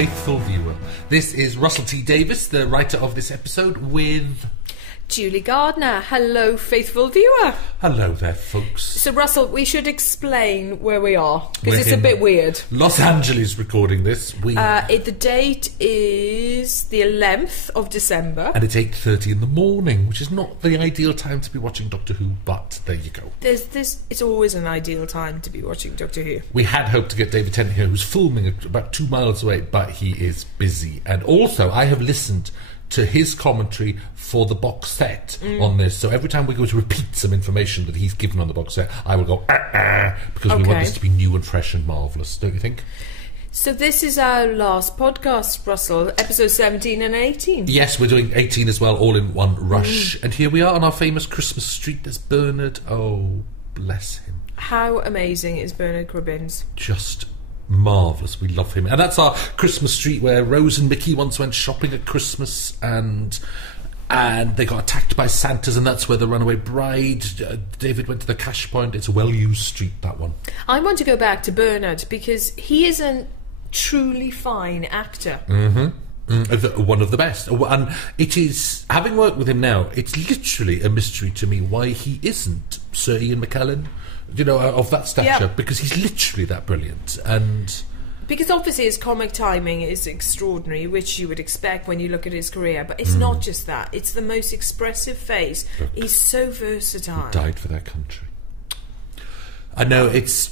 faithful viewer. This is Russell T. Davies, the writer of this episode, with... Julie Gardner. Hello, faithful viewer. Hello there, folks. So, Russell, we should explain where we are, because it's a bit weird. Los Angeles recording this. The date is the 11th of December. And it's 8:30 in the morning, which is not the ideal time to be watching Doctor Who, but there you go. It's always an ideal time to be watching Doctor Who. We had hoped to get David Tennant here, who's filming about 2 miles away, but he is busy. And also, I have listened to his commentary for the box set on this. So every time we go to repeat some information that he's given on the box set, I will go, because we want this to be new and fresh and marvellous, don't you think? So this is our last podcast, Russell, episode 17 and 18. Yes, we're doing 18 as well, all in one rush. And here we are on our famous Christmas street. There's Bernard. Oh, bless him. How amazing is Bernard Cribbins? Just marvellous. We love him. And that's our Christmas street where Rose and Mickey once went shopping at Christmas and they got attacked by Santas, and that's where the runaway bride, David went to the cash point. It's a well-used street, that one. I want to go back to Bernard because he is a truly fine actor. One of the best. And it is, having worked with him now, it's literally a mystery to me why he isn't Sir Ian McKellen, of that stature, because he's literally that brilliant. And because obviously his comic timing is extraordinary, which you would expect when you look at his career, but it's not just that, it's the most expressive face. Look, he's so versatile. He died for their country. I know, it's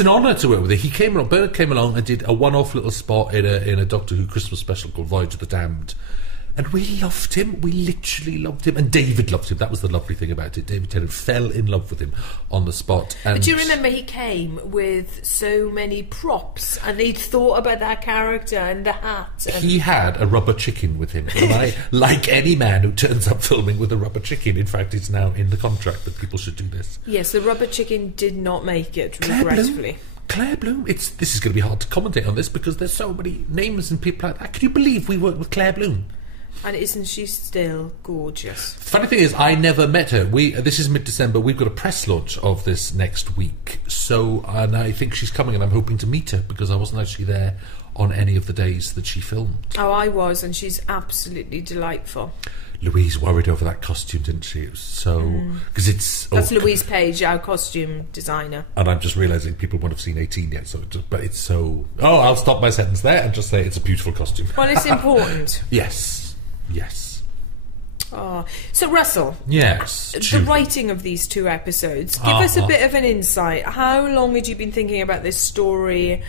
an honour to work with him. Bernard came along and did a one-off little spot in a Doctor Who Christmas special called Voyage of the Damned. And we loved him. We literally loved him. And David loved him. That was the lovely thing about it. David Tennant fell in love with him on the spot. But do you remember he came with so many props and he'd thought about that character and the hat? He had a rubber chicken with him. Like any man who turns up filming with a rubber chicken. In fact, it's now in the contract that people should do this. Yes, the rubber chicken did not make it, regretfully. Claire Bloom. This is going to be hard to commentate on this because there's so many names and people like that. Can you believe we worked with Claire Bloom? And isn't she still gorgeous? Funny thing is, I never met her. This is mid-December. We've got a press launch of this next week. And I think she's coming, and I'm hoping to meet her because I wasn't actually there on any of the days that she filmed. Oh, I was, and she's absolutely delightful. Louise worried over that costume, didn't she? It was so... because That's Louise Page, our costume designer. And I'm just realising people won't have seen 18 yet, but it's so... Oh, I'll stop my sentence there and just say it's a beautiful costume. Well, it's important. Yes. Oh. So, Russell. Yes. The writing of these 2 episodes. Give us a bit of an insight. How long had you been thinking about this story,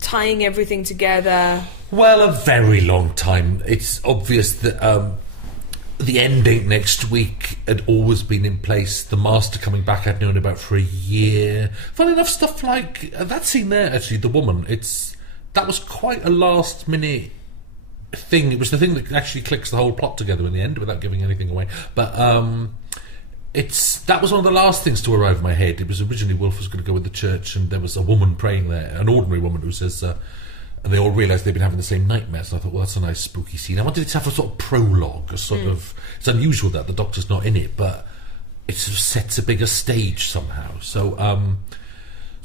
tying everything together? Well, a very long time. It's obvious that the ending next week had always been in place. The Master coming back I'd known about for a year. Funny enough, stuff like that scene there, actually, the woman, that was quite a last-minute thing. It was the thing that actually clicks the whole plot together in the end without giving anything away. But that was one of the last things to arrive in my head. It was originally Wolf was going to go in the church and there was a woman praying there, an ordinary woman who says, and they all realised they'd been having the same nightmares. And I thought, well, that's a nice spooky scene. I wanted it to have a sort of prologue, a sort of... It's unusual that the Doctor's not in it, but it sort of sets a bigger stage somehow. So a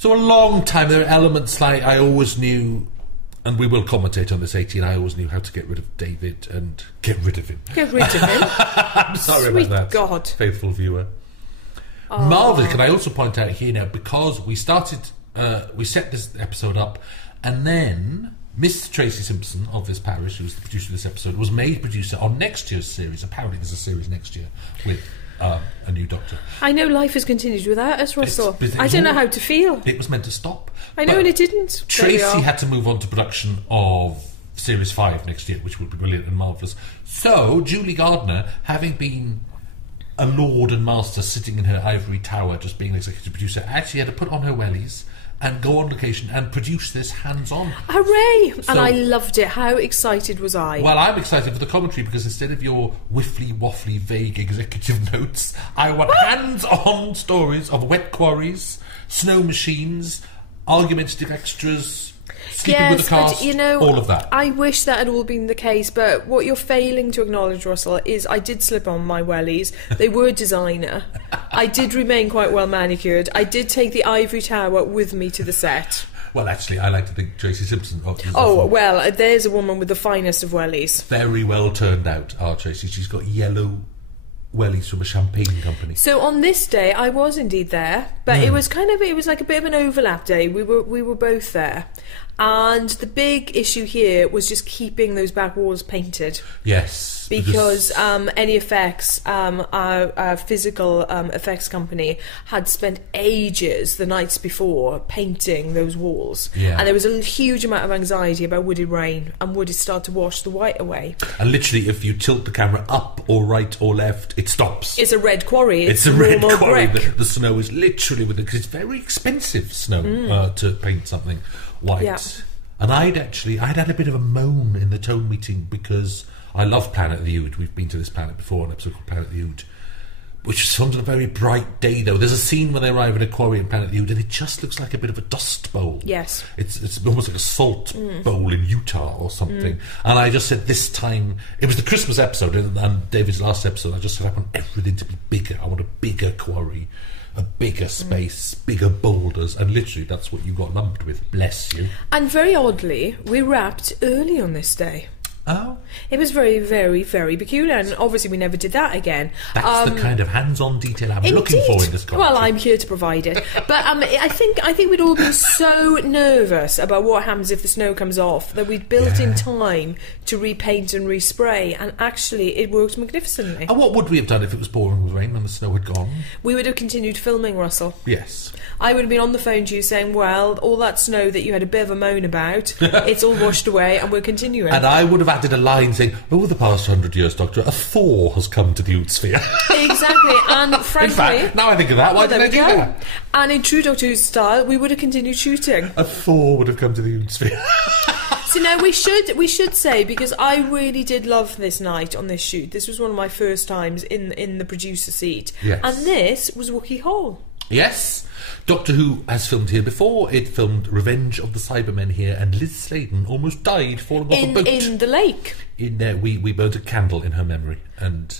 long time. There are elements like I always knew... And we will commentate on this 18. I always knew how to get rid of David and get rid of him. Get rid of him? I'm sorry Sweet about that. God. Faithful viewer. Oh. Marvellous. Can I also point out here now, because we set this episode up, and then Miss Tracy Simpson of this parish, who was the producer of this episode, was made producer on next year's series. Apparently there's a series next year with a new Doctor. I know life has continued without us, Russell. I don't know how to feel. It was meant to stop. I know, and it didn't. Tracy had to move on to production of Series 5 next year, which would be brilliant and marvellous. So, Julie Gardner, having been a lord and master sitting in her ivory tower, just being an executive producer, actually had to put on her wellies and go on location and produce this hands-on. Hooray! And I loved it. How excited was I? Well, I'm excited for the commentary because instead of your whiffly, waffly, vague executive notes, I want hands-on stories of wet quarries, snow machines, argumentative extras, sleeping with the cast, all of that. I wish that had all been the case, but what you're failing to acknowledge, Russell, is I did slip on my wellies. They were designer. I did remain quite well manicured. I did take the ivory tower with me to the set. Well, actually, I like to think Tracy Simpson. Well, there's a woman with the finest of wellies. Very well turned out, our Tracy. She's got yellow wellies from a champagne company. So on this day, I was indeed there, but it was like a bit of an overlap day. We were both there. And the big issue here was just keeping those back walls painted. Yes. Because any effects, our physical effects company had spent ages the nights before painting those walls. Yeah. And there was a huge amount of anxiety about would it rain and would it start to wash the white away. And literally, if you tilt the camera up or right or left, it stops. It's a red quarry. It's a red quarry. Brick. The snow is literally with it, because it's very expensive snow to paint something white. Yeah. And I'd had a bit of a moan in the tone meeting, because I love Planet of the Ood. We've been to this planet before, an episode called Planet of the Ood, which is filmed on a very bright day, though. There's a scene when they arrive in a quarry in Planet of the Ood, and it just looks like a bit of a dust bowl. Yes. It's almost like a salt bowl in Utah or something. And I just said this time, it was the Christmas episode, and David's last episode, I just said I want everything to be bigger. I want a bigger quarry, a bigger space, bigger boulders, and literally that's what you got lumped with. Bless you. And very oddly, we wrapped early on this day. Oh. It was very, very, very peculiar, and obviously we never did that again. That's the kind of hands-on detail I'm looking for in this commentary. Well, I'm here to provide it. But I think we'd all been so nervous about what happens if the snow comes off that we'd built in time to repaint and respray, and actually it worked magnificently. And what would we have done if it was pouring with rain and the snow had gone? We would have continued filming, Russell. Yes. I would have been on the phone to you saying, well, all that snow that you had a bit of a moan about, it's all washed away and we're continuing. And I would have added a line saying, over the past 100 years, Doctor, a thaw has come to the Ood sphere. Exactly, and frankly... In fact, now I think of that, why did I do that? And in true Doctor Who style, we would have continued shooting. A thaw would have come to the Ood sphere. So now we should say, because I really did love this night on this shoot. This was one of my first times in the producer seat. Yes. And this was Wookiee Hall. Yes. Doctor Who has filmed here before. It filmed Revenge of the Cybermen here, and Liz Sladen almost died falling off a boat. In the lake. We burnt a candle in her memory, and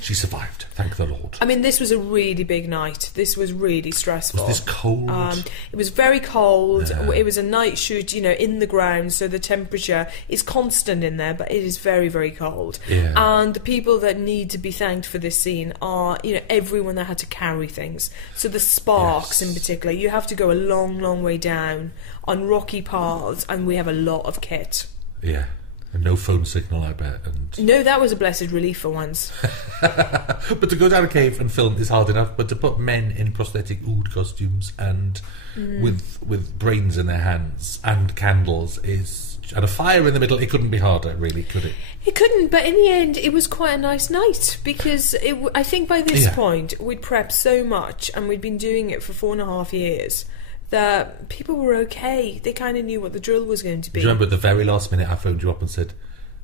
she survived, thank the Lord. I mean, this was a really big night. This was really stressful. Was this cold? It was very cold. It was a night shoot, in the ground, so the temperature is constant in there, but it is very, very cold. Yeah. And the people that need to be thanked for this scene are, everyone that had to carry things. So the sparks in particular, you have to go a long, long way down on rocky paths, and we have a lot of kit. Yeah. And no phone signal, I bet. And no, that was a blessed relief for once. But to go down a cave and film is hard enough, but to put men in prosthetic Ood costumes and with brains in their hands and candles and a fire in the middle, it couldn't be harder, really, could it? It couldn't, but in the end, it was quite a nice night, because I think by this point, we'd prepped so much, and we'd been doing it for 4.5 years, that people were okay. They kind of knew what the drill was going to be. Do you remember at the very last minute I phoned you up and said,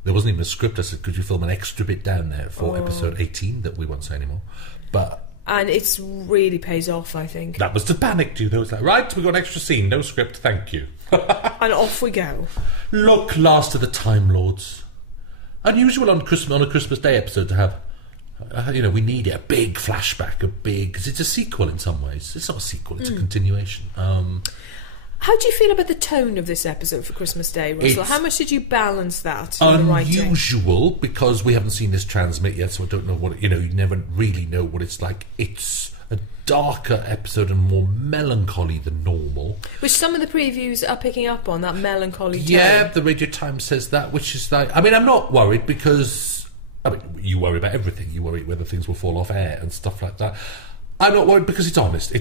there wasn't even a script, I said, could you film an extra bit down there for episode 18 that we won't say anymore? And it's really pays off, I think. That was to panic you. There was like, right, we've got an extra scene, no script, thank you. And off we go. Look, last of the Time Lords. Unusual on a Christmas Day episode to have, we need a big flashback, because it's a sequel in some ways. It's not a sequel, it's a continuation. How do you feel about the tone of this episode for Christmas Day, Russell? How much did you balance that in the writing? Unusual, because we haven't seen this transmit yet, so I don't know what you never really know what it's like. It's a darker episode and more melancholy than normal, which some of the previews are picking up on, that melancholy tone. Yeah, the Radio Times says that, which is like, I'm not worried, because you worry about everything. You worry whether things will fall off air and stuff like that. I'm not worried because it's honest.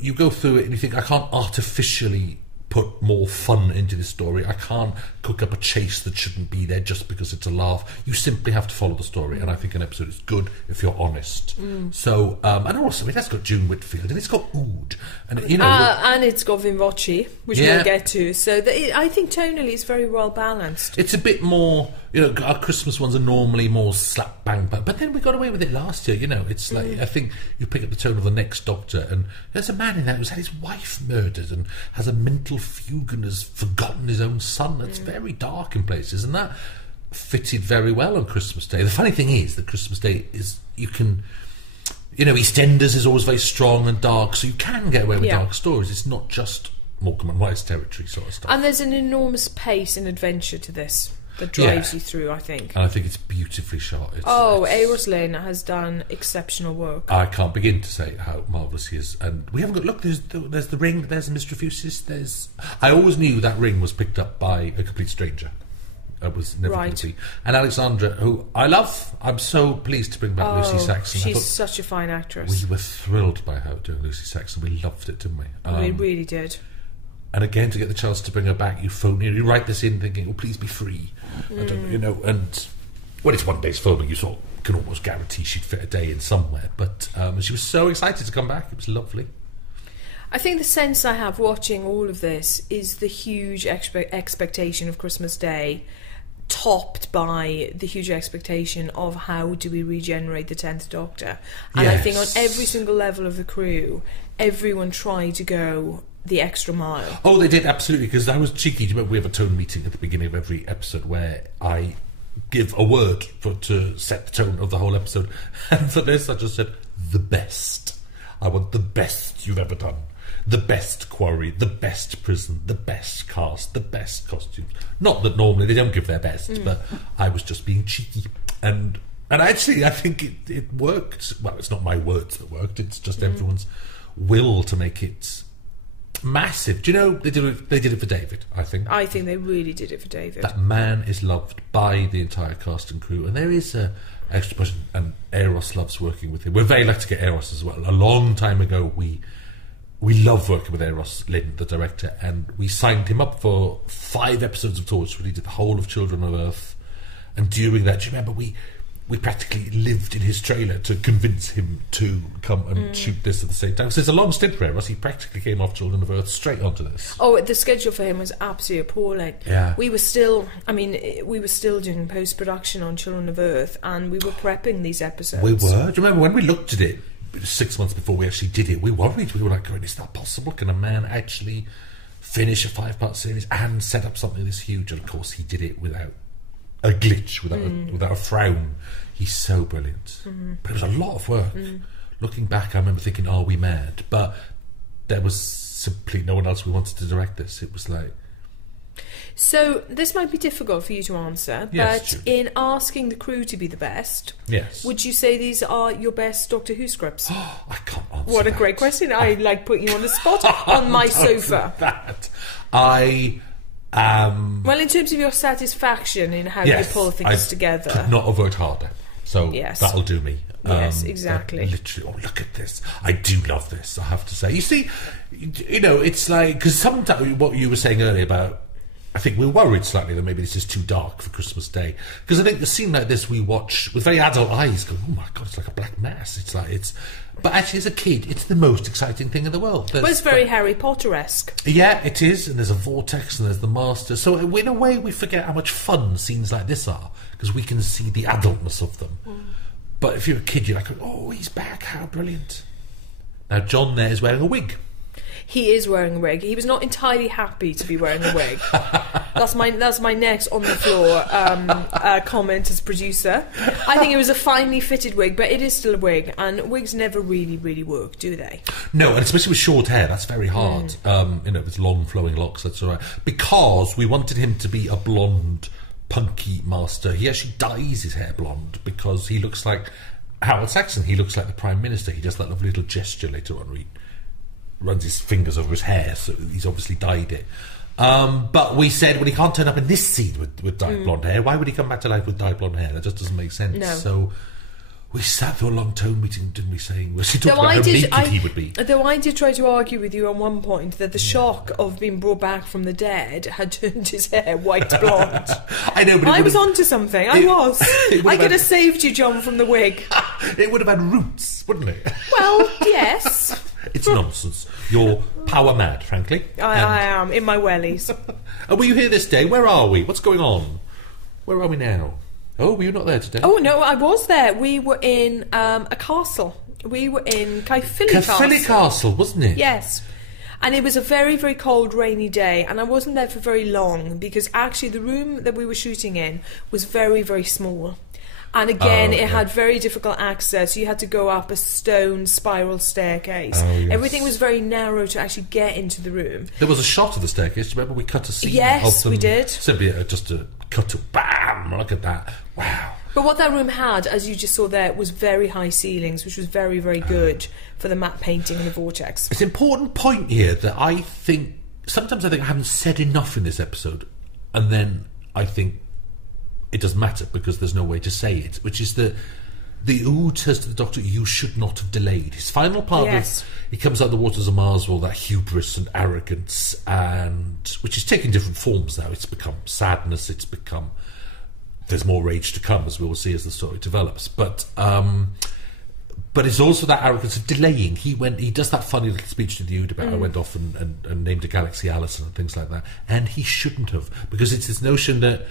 You go through it and you think, I can't artificially put more fun into this story. I can't cook up a chase that shouldn't be there just because it's a laugh. You simply have to follow the story, and I think an episode is good if you're honest. So, and also, that's got June Whitfield, and it's got Ood, and and it's got Vinvoce, which we'll get to. So I think tonally it's very well balanced. It's a bit more, our Christmas ones are normally more slap bang bang, but then we got away with it last year. It's like, I think you pick up the tone of The Next Doctor, and there's a man in that who's had his wife murdered and has a mental fugue and has forgotten his own son. It's very dark in places, and that fitted very well on Christmas Day. The funny thing is that Christmas Day is, you can, EastEnders is always very strong and dark, so you can get away with dark stories. It's not just Morecambe and Wise territory sort of stuff. And there's an enormous pace and adventure to this that drives you through, I think. And I think it's beautifully shot. Eros Lynn has done exceptional work. I can't begin to say how marvellous he is. And we haven't got... Look, there's the ring, there's Mr. Fusis, I always knew that ring was picked up by a complete stranger. I was never going to be. And Alexandra, who I love, I'm so pleased to bring back Lucy Saxon. She's such a fine actress. We were thrilled by her doing Lucy Saxon. We loved it, didn't we? We really did. And again, to get the chance to bring her back, you phone her, you write this in thinking, oh, please be free. And when it's one day's filming, you sort of can almost guarantee she'd fit a day in somewhere. But she was so excited to come back. It was lovely. I think the sense I have watching all of this is the huge expectation of Christmas Day, topped by the huge expectation of how do we regenerate the 10th Doctor. And I think on every single level of the crew, everyone tried to go the extra mile. Oh, they did, absolutely, because I was cheeky. Do you remember we have a tone meeting at the beginning of every episode where I give a word to set the tone of the whole episode, and for this I just said, the best. I want the best you've ever done. The best quarry, the best prison, the best cast, the best costumes. Not that normally they don't give their best, but I was just being cheeky. And actually, I think it worked. Well, it's not my words that worked, it's just everyone's will to make it massive. Do you know, they did it for David, I think. I think they really did it for David. That man is loved by the entire cast and crew, and there is a extra person, and Eros loves working with him. We're very lucky to get Eros as well. A long time ago, we love working with Eros Lynn, the director, and we signed him up for 5 episodes of Torch, where he did the whole of Children of Earth. And during that, do you remember, we practically lived in his trailer to convince him to come and shoot this at the same time. So it's a long stint for Eros. He practically came off Children of Earth straight onto this. Oh, the schedule for him was absolutely appalling. Yeah. We were still doing post-production on Children of Earth, and we were prepping these episodes. We were. Do you remember when we looked at it 6 months before we actually did it, we worried. We were like, going, is that possible? Can a man actually finish a 5-part series and set up something this huge? And of course he did it without a glitch, without a frown. He's so brilliant. But it was a lot of work. Looking back, I remember thinking, are we mad? But there was simply no one else we wanted to direct this. It was like... So this might be difficult for you to answer, yes, but in asking the crew to be the best, yes, would you say these are your best Doctor Who scripts? I can't answer What a that. great question. I like putting you on the spot on my sofa. That. Well, in terms of your satisfaction in how you pull things together. Could not have worked harder. So that'll do me. Yes, exactly. Literally, oh, look at this. I do love this, I have to say. You see, it's like... Because sometimes what you were saying earlier about... I think we're worried slightly that maybe this is too dark for Christmas Day. Because I think the scene like this we watch with very adult eyes go, oh my God, it's like a black mass. But actually as a kid, it's the most exciting thing in the world. But it's very Harry Potter-esque. Yeah, it is. And there's a vortex and there's the Master. So in a way we forget how much fun scenes like this are. Because we can see the adultness of them. But if you're a kid, you're like, oh, he's back. How brilliant. Now John there is wearing a wig. He is wearing a wig. He was not entirely happy to be wearing a wig. That's my next on the floor comment as producer. I think it was a finely fitted wig, but it is still a wig, and wigs never really, really work, do they? No, and especially with short hair, that's very hard. With long flowing locks, that's all right. Because we wanted him to be a blonde, punky Master. He actually dyes his hair blonde because he looks like Howard Saxon. He looks like the Prime Minister. He does that lovely little gesture later on where he runs his fingers over his hair, so he's obviously dyed it. But we said, well, he can't turn up in this scene with dyed blonde hair. Why would he come back to life with dyed blonde hair? That just doesn't make sense. No. So we sat through a long tone meeting, didn't we, saying... She talked about how naked he would be. Though I did try to argue with you on one point that the shock of being brought back from the dead had turned his hair white blonde. I know, but I was onto something. I was. I could have saved you, John, from the wig. It would have had roots, wouldn't it? Well, yes. It's nonsense. You're power mad, frankly. I am, in my wellies. And were you here this day? Where are we? What's going on? Where are we now? Oh, were you not there today? Oh, no, I was there. We were in a castle. We were in Caerphilly Castle, wasn't it? Yes. And it was a very, very cold, rainy day, and I wasn't there for very long because actually the room that we were shooting in was very, very small. And again, it had very difficult access. You had to go up a stone spiral staircase. Oh, yes. Everything was very narrow to actually get into the room. There was a shot of the staircase. Do you remember we cut a scene? Yes, of them, we did. Simply just a cut to bam. Look at that! Wow. But what that room had, as you just saw there, was very high ceilings, which was very, very good for the matte painting and the vortex. It's an important point here that I think sometimes I haven't said enough in this episode, and then I think it doesn't matter because there's no way to say it, which is that the Ood says to the Doctor, you should not have delayed. His final part of he comes out of the waters of Mars with all that hubris and arrogance, and which is taking different forms now. It's become sadness, it's become there's more rage to come, as we will see as the story develops. But it's also that arrogance of delaying. He does that funny little speech to the Ood about I went off and named a galaxy Alison and things like that, and he shouldn't have, because it's this notion that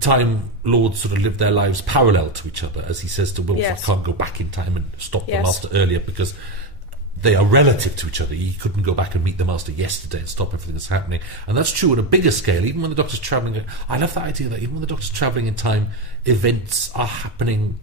Time Lords sort of live their lives parallel to each other, as he says to Wilf, I can't go back in time and stop the Master earlier because they are relative to each other. He couldn't go back and meet the Master yesterday and stop everything that's happening. And that's true on a bigger scale. Even when the Doctor's travelling, I love that idea that even when the Doctor's travelling in time, events are happening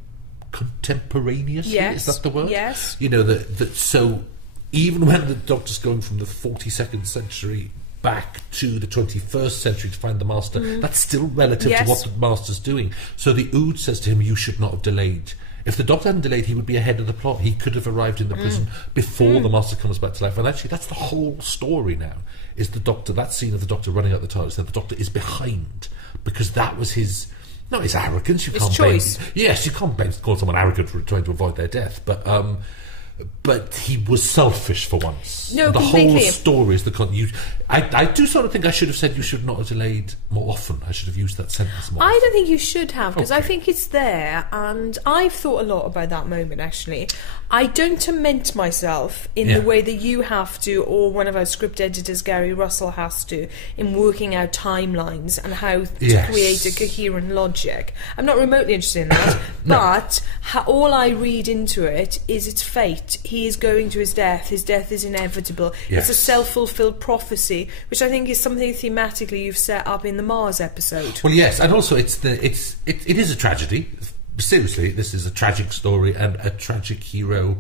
contemporaneously. Is that the word? Yes. You know, that so even when the Doctor's going from the 42nd century back to the 21st century to find the Master, that's still relative to what the Master's doing. So the Ood says to him, you should not have delayed. If the Doctor hadn't delayed, he would be ahead of the plot. He could have arrived in the prison before the Master comes back to life. And actually, that's the whole story now, is the Doctor, that scene of the Doctor running out the TARDIS, that the Doctor is behind, because that was his, not his arrogance. You can't choice. Yes, you can't call someone arrogant for trying to avoid their death, but he was selfish for once. No, the completely. whole story is the I do sort of think I should have said you should not have delayed more often. I should have used that sentence more. I don't think you should have, because I think it's there, and I've thought a lot about that moment, actually. I don't torment myself in the way that you have to, or one of our script editors, Gary Russell, has to, in working out timelines and how to create a coherent logic. I'm not remotely interested in that, but all I read into it is its fate. He is going to his death. His death is inevitable. It's a self-fulfilled prophecy, which I think is something thematically you've set up in the Mars episode. Well, yes, and also it is a tragedy. Seriously, this is a tragic story and a tragic hero.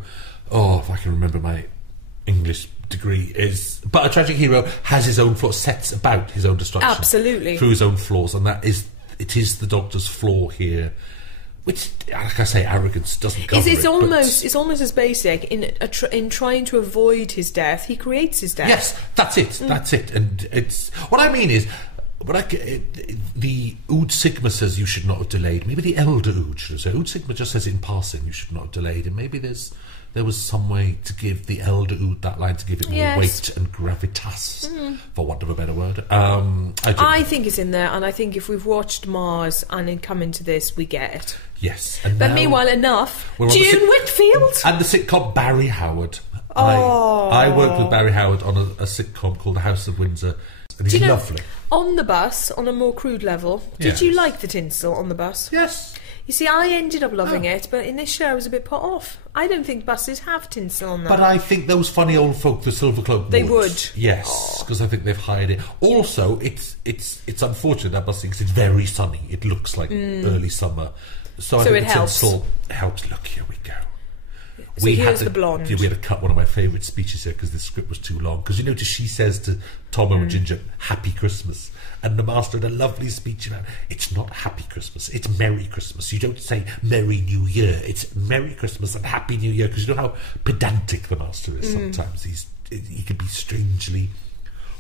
Oh, if I can remember my English degree but a tragic hero has his own sets about his own destruction. Absolutely. Through his own flaws, and it is the Doctor's flaw here. Which, like I say, arrogance doesn't cover it's almost as basic in trying to avoid his death. He creates his death. Yes, that's it. That's it. And it's what I mean is, the Ood Sigma says you should not have delayed. Maybe the Elder Ood should have said. Ood Sigma just says in passing you should not have delayed, and maybe there was some way to give the Elder Ood that line, to give it more weight and gravitas, for want of a better word. I think it's in there, and I think if we've watched Mars and come into this, we get it. Yes. But meanwhile, enough. June Whitfield! And the sitcom Barry Howard. I worked with Barry Howard on a sitcom called The House of Windsor, and he's lovely. On the bus, on a more crude level, did you like the tinsel on the bus? Yes. You see, I ended up loving it, but initially I was a bit put off. I don't think buses have tinsel on them. But I think those funny old folk, the Silver Cloak, they would. Yes, because I think they've hired it. Also, it's unfortunate, that bus thing, because it's very sunny. It looks like early summer. So I think the tinsel helps. Look, here we go. So here's the blonde. We had to cut one of my favourite speeches here because the script was too long. Because you notice she says to Tom and Ginger, "Happy Christmas," and the Master had a lovely speech about it's not Happy Christmas, it's Merry Christmas. You don't say Merry New Year, it's Merry Christmas and Happy New Year, because you know how pedantic the Master is sometimes. He can be strangely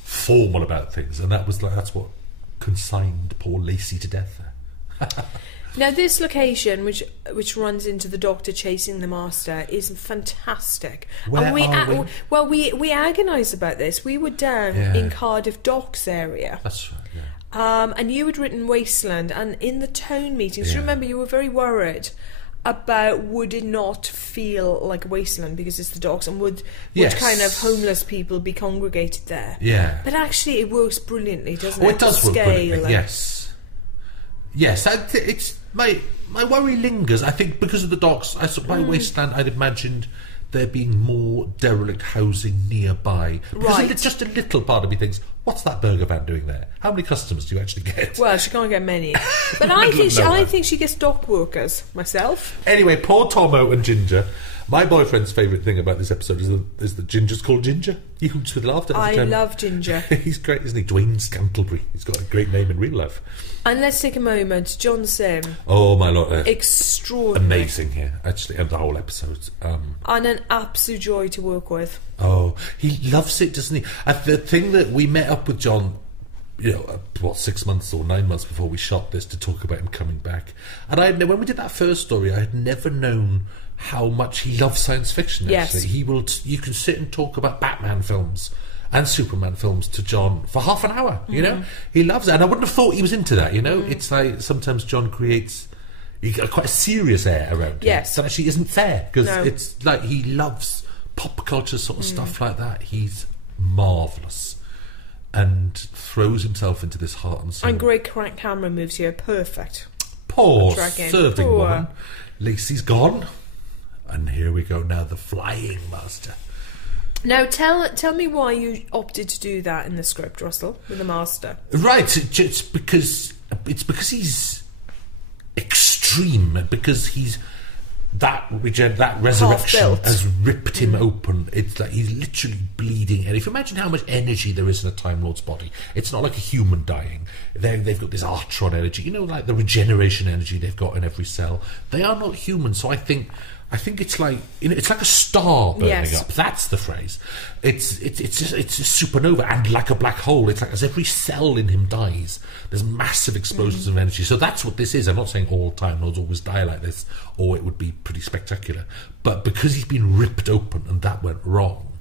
formal about things, and that's what consigned poor Lacey to death there. Now, this location, which runs into the Doctor chasing the Master, is fantastic. Where and are we? Well, we agonised about this. We were down in Cardiff Docks area. That's right, yeah. And you had written Wasteland, and in the tone meetings, remember, you were very worried about would it not feel like a wasteland because it's the Docks, and would kind of homeless people be congregated there? Yeah. But actually, it works brilliantly, doesn't it? It does work brilliantly, yes. Yes, it's my worry lingers. I think because of the Docks, by Wasteland, I'd imagined there being more derelict housing nearby. Because just a little part of me thinks, What's that burger van doing there? How many customers do you actually get? Well, she can't get many. But I think she gets dock workers, myself. Anyway, poor Tomo and Ginger. My boyfriend's favourite thing about this episode is that Ginger's called Ginger. He hoots with laughter every time. I love Ginger. He's great, isn't he? Dwayne Scantlebury. He's got a great name in real life. And let's take a moment. John Sim. Oh, my Lord. Extraordinary. Amazing here, actually, and the whole episode. And an absolute joy to work with. Oh, he loves it, doesn't he? The thing that we met up with John, 6 months or 9 months before we shot this to talk about him coming back. And when we did that first story, I had never known how much he loves science fiction. Actually, yes. You can sit and talk about Batman films and Superman films to John for half an hour. You know, he loves it, and I wouldn't have thought he was into that. It's like sometimes John creates quite a serious air around him. Yes, that actually isn't fair because it's like he loves pop culture sort of stuff like that. He's marvellous and throws himself into this heart and soul. And great camera moves here, perfect. Poor serving woman. Lacey's gone. And here we go now, the flying master. Now, tell me why you opted to do that in the script, Russell, with the master. Right, it's because he's extreme, because he's that resurrection has ripped him open. It's like he's literally bleeding. And if you imagine how much energy there is in a Time Lord's body, it's not like a human dying. They've got this Artron energy, like the regeneration energy they've got in every cell. They are not human, so I think it's like it's like a star burning up. That's the phrase. It's a supernova, and like a black hole. It's like as every cell in him dies, there's massive explosions of energy. So that's what this is. I'm not saying all Time Lords always die like this, or it would be pretty spectacular. But because he's been ripped open and that went wrong,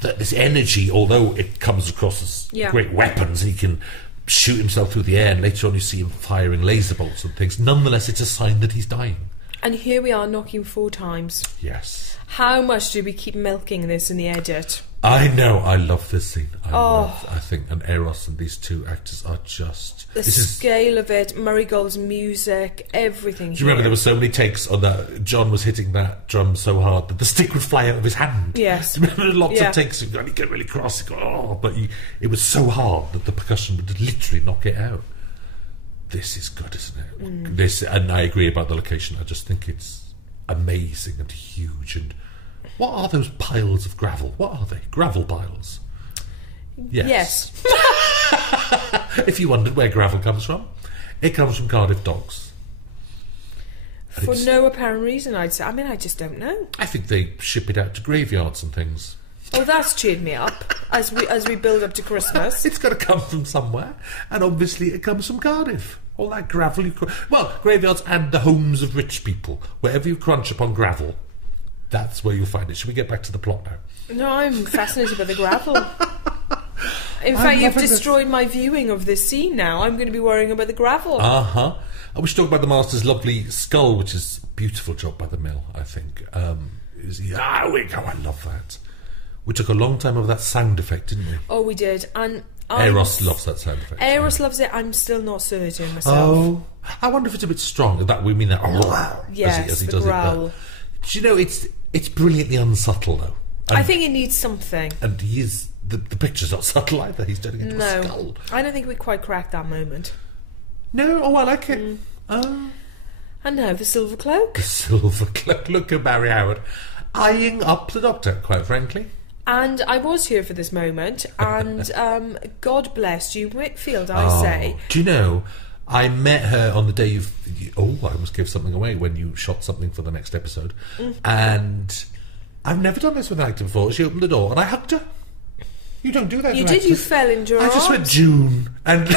that this energy, although it comes across as great weapons, he can shoot himself through the air, and later on you see him firing laser bolts and things. Nonetheless, it's a sign that he's dying. And here we are knocking 4 times. Yes. How much do we keep milking this in the edit? I know. I love this scene. I think, and Eros and these two actors are just... The scale of it, Murray Gold's music, everything. Do you remember there were so many takes on that? John was hitting that drum so hard that the stick would fly out of his hand. Yes. Do you remember lots of takes? And he'd get really cross. He'd go, but it was so hard that the percussion would literally knock it out. This is good, isn't it? This, and I agree about the location. I just think it's amazing and huge. And what are those piles of gravel? What are they? Gravel piles? Yes. If you wondered where gravel comes from, it comes from Cardiff docks. For no apparent reason, I'd say. I mean, I just don't know. I think they ship it out to graveyards and things. Oh, that's cheered me up as we build up to Christmas. It's got to come from somewhere, and obviously it comes from Cardiff. All that gravel graveyards and the homes of rich people. Wherever you crunch upon gravel, that's where you'll find it. Should we get back to the plot now? No, I'm fascinated by the gravel. In fact, you've destroyed my viewing of this scene now. I'm going to be worrying about the gravel. I wish to talk about the Master's lovely skull, which is a beautiful job by the mill, I think. We go. I love that. We took a long time over that sound effect, didn't we? Oh, we did. And Eros loves that sound effect. Eros loves it. I'm still not certain myself. Oh, I wonder if it's a bit strong. That we mean that. Yes, as he the does growl. it. But, do you know, it's brilliantly unsubtle though. And, I think it needs something. And he is the picture's not subtle either. He's turning into a skull. I don't think we quite cracked that moment. No. Oh, I like it. And now the silver cloak. The silver cloak. Look at Barry Howard eyeing up the Doctor. Quite frankly. And I was here for this moment, and God bless you, Whitfield, I say. Do you know, I met her on the day I almost gave something away when you shot something for the next episode. And I've never done this with an actor before. She opened the door and I hugged her. You don't do that. You did, you fell into her arms. I just went, June, and...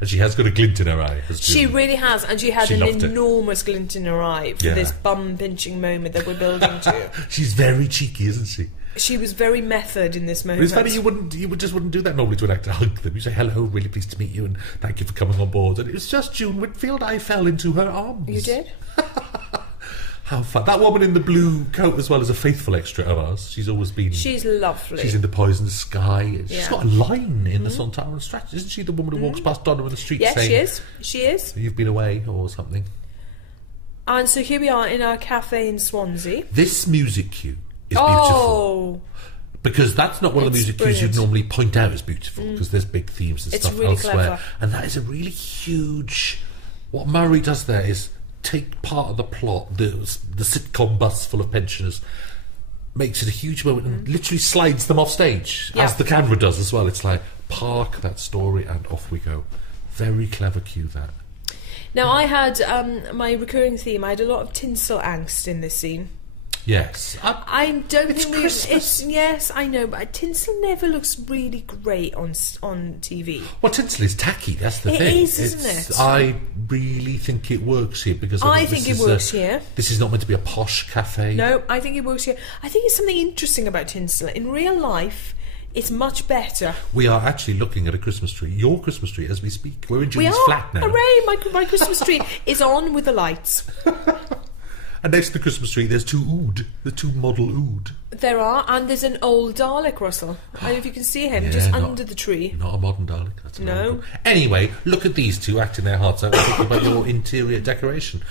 And she has got a glint in her eye. She really has, and she had an enormous glint in her eye for this bum-pinching moment that we're building to. She's very cheeky, isn't she? She was very method in this moment. It's funny, you just wouldn't do that normally to an actor. Hug them. You say, hello, really pleased to meet you, and thank you for coming on board. And it was just June Whitfield. I fell into her arms. You did? How fun. That woman in the blue coat as well is a faithful extra of ours. She's always been... She's lovely. She's in The Poisonous Sky. She's got a line in the Sontaran Stratton. Isn't she the woman who walks past Donna in the street saying... Yes, she is. You've been away or something. And so here we are in our cafe in Swansea. This music cue is beautiful. Because that's not one of the music cues you'd normally point out as beautiful, because there's big themes and stuff really elsewhere. clever. And that is a really huge... What Murray does there is take part of the plot, the sitcom bus full of pensioners, makes it a huge moment and literally slides them off stage, as the camera does as well. It's like, park that story and off we go. Very clever cue, that. Now, I had my recurring theme. I had a lot of tinsel angst in this scene. Yes. I don't think Christmas. Yes, I know, but tinsel never looks really great on TV. Well, tinsel is tacky, that's the thing. It is, isn't it? I really think it works here, because I think it works here. This is not meant to be a posh cafe. No, I think it works here. I think it's something interesting about tinsel. In real life, it's much better. We are actually looking at a Christmas tree. Your Christmas tree, as we speak. We're in Julie's flat now. Hooray! My Christmas tree is on with the lights. And next to the Christmas tree, there's two model ood. There are, and there's an old Dalek, Russell. I don't know if you can see him, just under the tree. Not a modern Dalek. That's an old No. one. Anyway, look at these two acting their hearts out. Thinking about your interior decoration.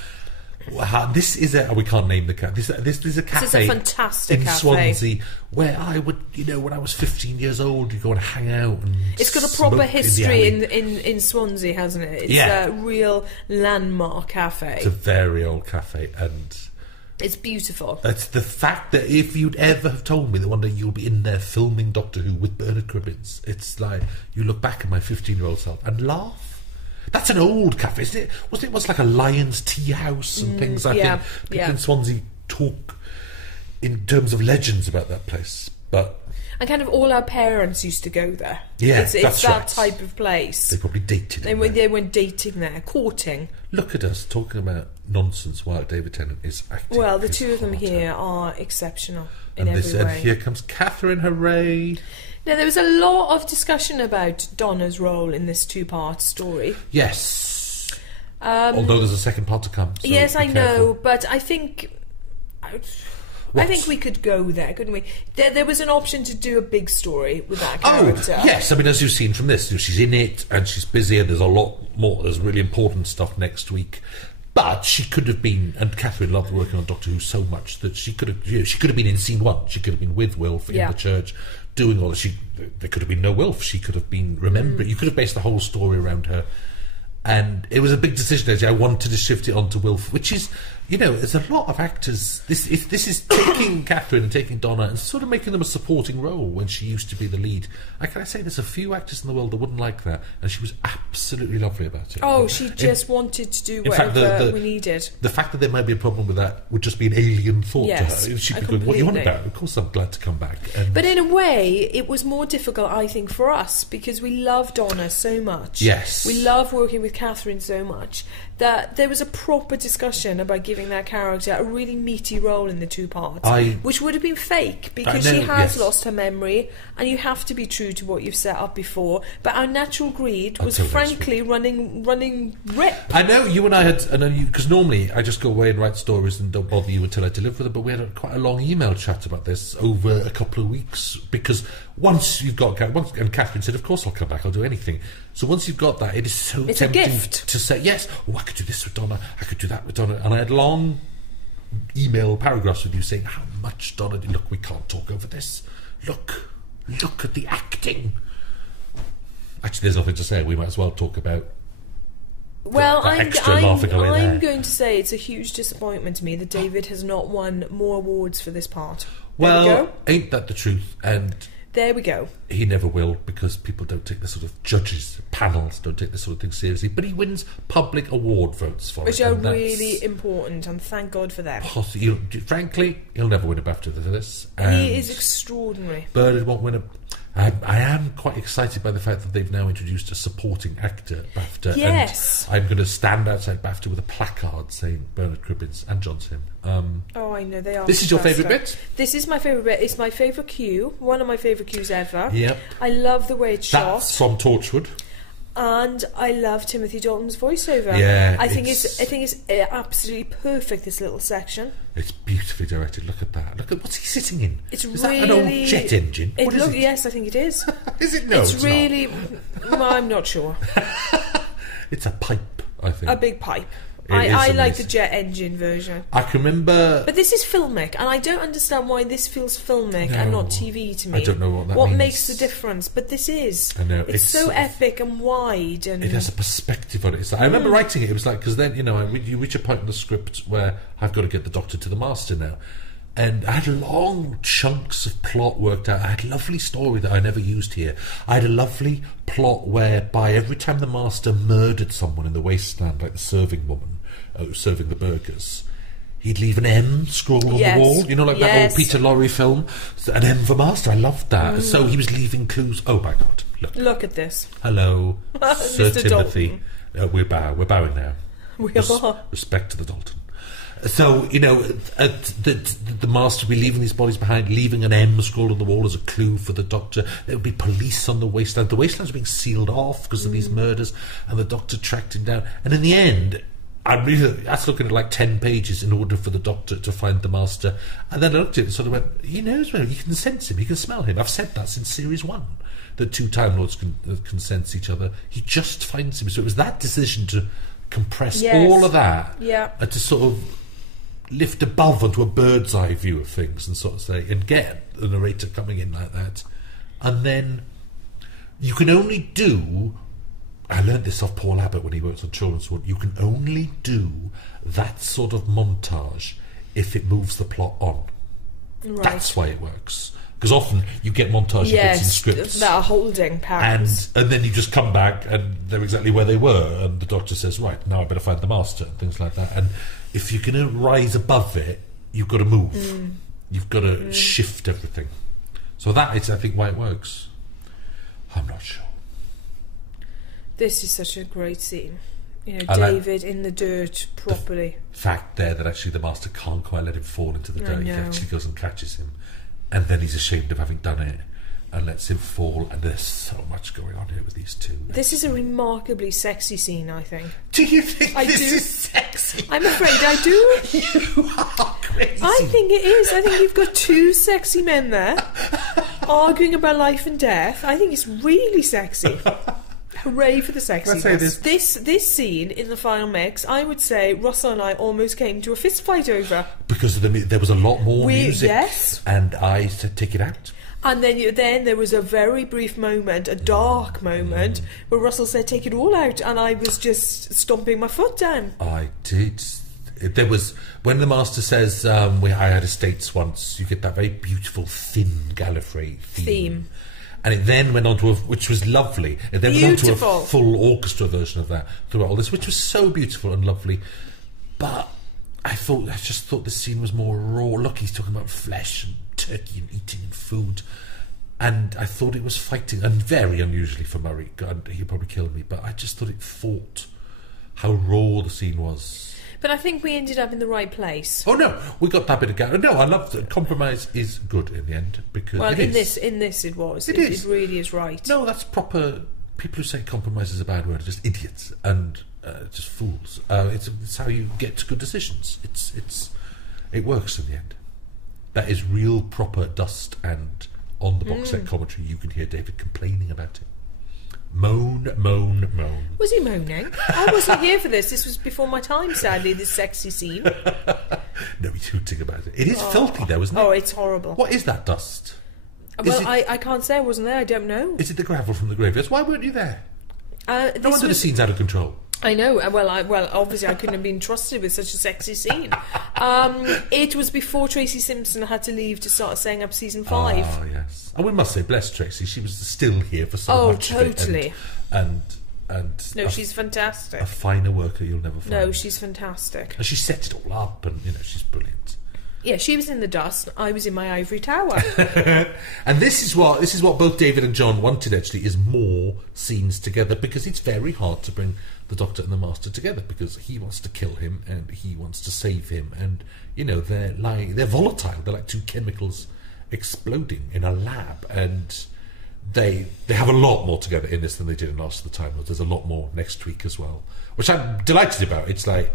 This is a... We can't name the cafe. This is a cafe. This is a fantastic in cafe. Swansea, where I would, when I was 15 years old, you go and hang out and It's got a proper smoke history in the alley. in Swansea, hasn't it? It's a real landmark cafe. It's a very old cafe, and it's beautiful. that's the fact that if you'd ever have told me that one day you'll be in there filming Doctor Who with Bernard Cribbins, it's like you look back at my 15-year-old self and laugh. That's an old cafe, isn't it? Wasn't it once like a Lion's Tea House and things? I think people in Swansea talk in terms of legends about that place, but... And kind of all our parents used to go there. Yeah, it's that's that right. type of place. They probably dated They went dating there, courting. Look at us talking about nonsense while David Tennant is acting. Well, the his two of them heart here out. are exceptional And in every way. And here comes Catherine, hooray! Now, there was a lot of discussion about Donna's role in this two-part story. Yes. Although there's a second part to come. So yes, I careful. know, but I think... I think we could go there, couldn't we? There was an option to do a big story with that character. Oh, yes. I mean, as you've seen from this, she's in it and she's busy and there's a lot more. There's really important stuff next week. But she could have been, and Catherine loved working on Doctor Who so much that she could have been in scene one. She could have been with Wilf in the church doing all that. There could have been no Wilf. She could have been remembering. You could have based the whole story around her. And it was a big decision, actually. I wanted to shift it onto Wilf, which is, there's a lot of actors. This is taking Catherine and taking Donna and sort of making them a supporting role when she used to be the lead. Can I say there's a few actors in the world that wouldn't like that, and she was absolutely lovely about it. Oh, she just wanted to do whatever we needed. The fact that there might be a problem with that would just be an alien thought to her. She'd be going, what are you on about? Of course I'm glad to come back. But in a way, it was more difficult, I think, for us, because we love Donna so much. Yes. We love working with Catherine so much that there was a proper discussion about giving that character a really meaty role in the two parts, which would have been fake because she has lost her memory and you have to be true to what you've set up before. But our natural greed was frankly running rip. I know you and I had, because normally I just go away and write stories and don't bother you until I deliver them, but we had quite a long email chat about this over a couple of weeks, because once you've got, and Catherine said, of course I'll come back, I'll do anything. So once you've got that, it is so tempting to say, yes, I could do this with Donna, I could do that with Donna. And I had long email paragraphs with you saying how much Donna did. Look, we can't talk over this. Look at the acting. Actually, there's nothing to say. We might as well talk about I'm going to say it's a huge disappointment to me that David has not won more awards for this part. Well, ain't that the truth? And there we go. He never will, because people don't take the sort of judges, panels don't take this sort of thing seriously. But he wins public award votes for it. Which are really important, and thank God for them. Frankly, he'll never win a BAFTA for this. He is extraordinary. Bernard won't win a... I am quite excited by the fact that they've now introduced a supporting actor BAFTA. Yes. And I'm going to stand outside BAFTA with a placard saying Bernard Cribbins and John Sim. I know, they are. This is your favourite bit? This is my favourite bit. It's my favourite cue. One of my favourite cues ever. Yep. I love the way it's shot. That's from Torchwood. And I love Timothy Dalton's voiceover. Yeah, I think it's absolutely perfect, this little section. It's beautifully directed. Look at that. Look at what's he sitting in. It's is really, that an old jet engine? Yes, I think it is. Is it? No, it's really. not. I'm not sure. It's a pipe, I think. A big pipe. I like the jet engine version. I can remember... But this is filmic, and I don't understand why this feels filmic and not TV to me. I don't know what that means. What makes the difference? But this is. I know. It's so epic and wide. And it has a perspective on it. It's like, I remember writing it, it was like, because then, you reach a point in the script where I've got to get the Doctor to the Master now. And I had long chunks of plot worked out. I had a lovely story that I never used here. I had a lovely plot whereby every time the Master murdered someone in the wasteland, like the serving woman serving the burgers, he'd leave an M scroll on the wall. You know, like that old Peter Lorre film? An M for Master. I loved that. So he was leaving clues. Oh, my God. Look at this. Hello, Sir Timothy. We're bowing now. We are. Respect to the Dalton. So, the Master would be leaving these bodies behind, leaving an M scroll on the wall as a clue for the Doctor. There would be police on the wasteland. The wasteland was being sealed off because of these murders, and the Doctor tracked him down. And in the end, that's looking at like 10 pages in order for the Doctor to find the Master. And then I looked at it and sort of went, he knows where, you can sense him, you can smell him. I've said that since Series 1, that two Time Lords can sense each other. He just finds him. So it was that decision to compress all of that and to sort of lift above onto a bird's eye view of things and sort of say, and get the narrator coming in like that. And then you can only do, I learned this off Paul Abbott when he worked on Children's Wood, you can only do that sort of montage if it moves the plot on. Right. That's why it works. Because often you get montage bits in scripts that are holding patterns, and then you just come back and they're exactly where they were, and the Doctor says, right, now I better find the Master, and things like that. And if you're going to rise above it, you've got to move. You've got to shift everything. So that is, I think, why it works. I'm not sure. This is such a great scene. David in the dirt properly. The fact there that actually the Master can't quite let him fall into the dirt. He actually goes and catches him. And then he's ashamed of having done it and lets him fall. And there's so much going on here with these two. This is a remarkably sexy scene, I think. Do you think this is sexy? I'm afraid I do. You are crazy. I think it is. I think you've got two sexy men there arguing about life and death. I think it's really sexy. Hooray for the sexiness. This scene in the final mix, I would say Russell and I almost came to a fist fight over. Because there was a lot more music. Yes. And I said, take it out. And then there was a very brief moment, a dark moment, where Russell said, take it all out. And I was just stomping my foot down. I did. There was, when the Master says, I had estates once, you get that very beautiful, thin Gallifrey theme. And it then went on to which was lovely. It then went on to a full orchestra version of that throughout all this, which was so beautiful and lovely. But I just thought the scene was more raw. Look, he's talking about flesh and turkey and eating and food. And I thought it was fighting, and very unusually for Murray. God, he'd probably kill me, but I just thought it fought how raw the scene was. But I think we ended up in the right place. Oh no, we got that bit of Gardner. No, I love that. Compromise is good in the end because in this it was. It really is right. No, that's proper. People who say compromise is a bad word are just idiots and just fools. It's how you get to good decisions. It works in the end. That is real proper dust, and on the box set commentary you can hear David complaining about it. Moan, moan, moan. Was he moaning? I wasn't here for this. This was before my time, sadly, this sexy scene. No, he's hooting about it. It is filthy, though, isn't it? Oh, it's horrible. What is that dust? Well, I can't say I wasn't there. I don't know. Is it the gravel from the graveyards? Why weren't you there? No wonder the scene's out of control. I know. Well, obviously I couldn't have been trusted with such a sexy scene. It was before Tracy Simpson had to leave to start setting up season 5. Oh, yes. And we must say, bless Tracy, she was still here for so much of it. Totally. And no, she's fantastic. A finer worker you'll never find. No, she's fantastic. And she set it all up, and she's brilliant. Yeah, she was in the dust. I was in my ivory tower. And this is what both David and John wanted. Actually, is more scenes together, because it's very hard to bring the Doctor and the Master together, because he wants to kill him and he wants to save him, and they're volatile. They're like two chemicals exploding in a lab, and they have a lot more together in this than they did in Last of the Time Lords. There's a lot more next week as well, which I'm delighted about. It's like,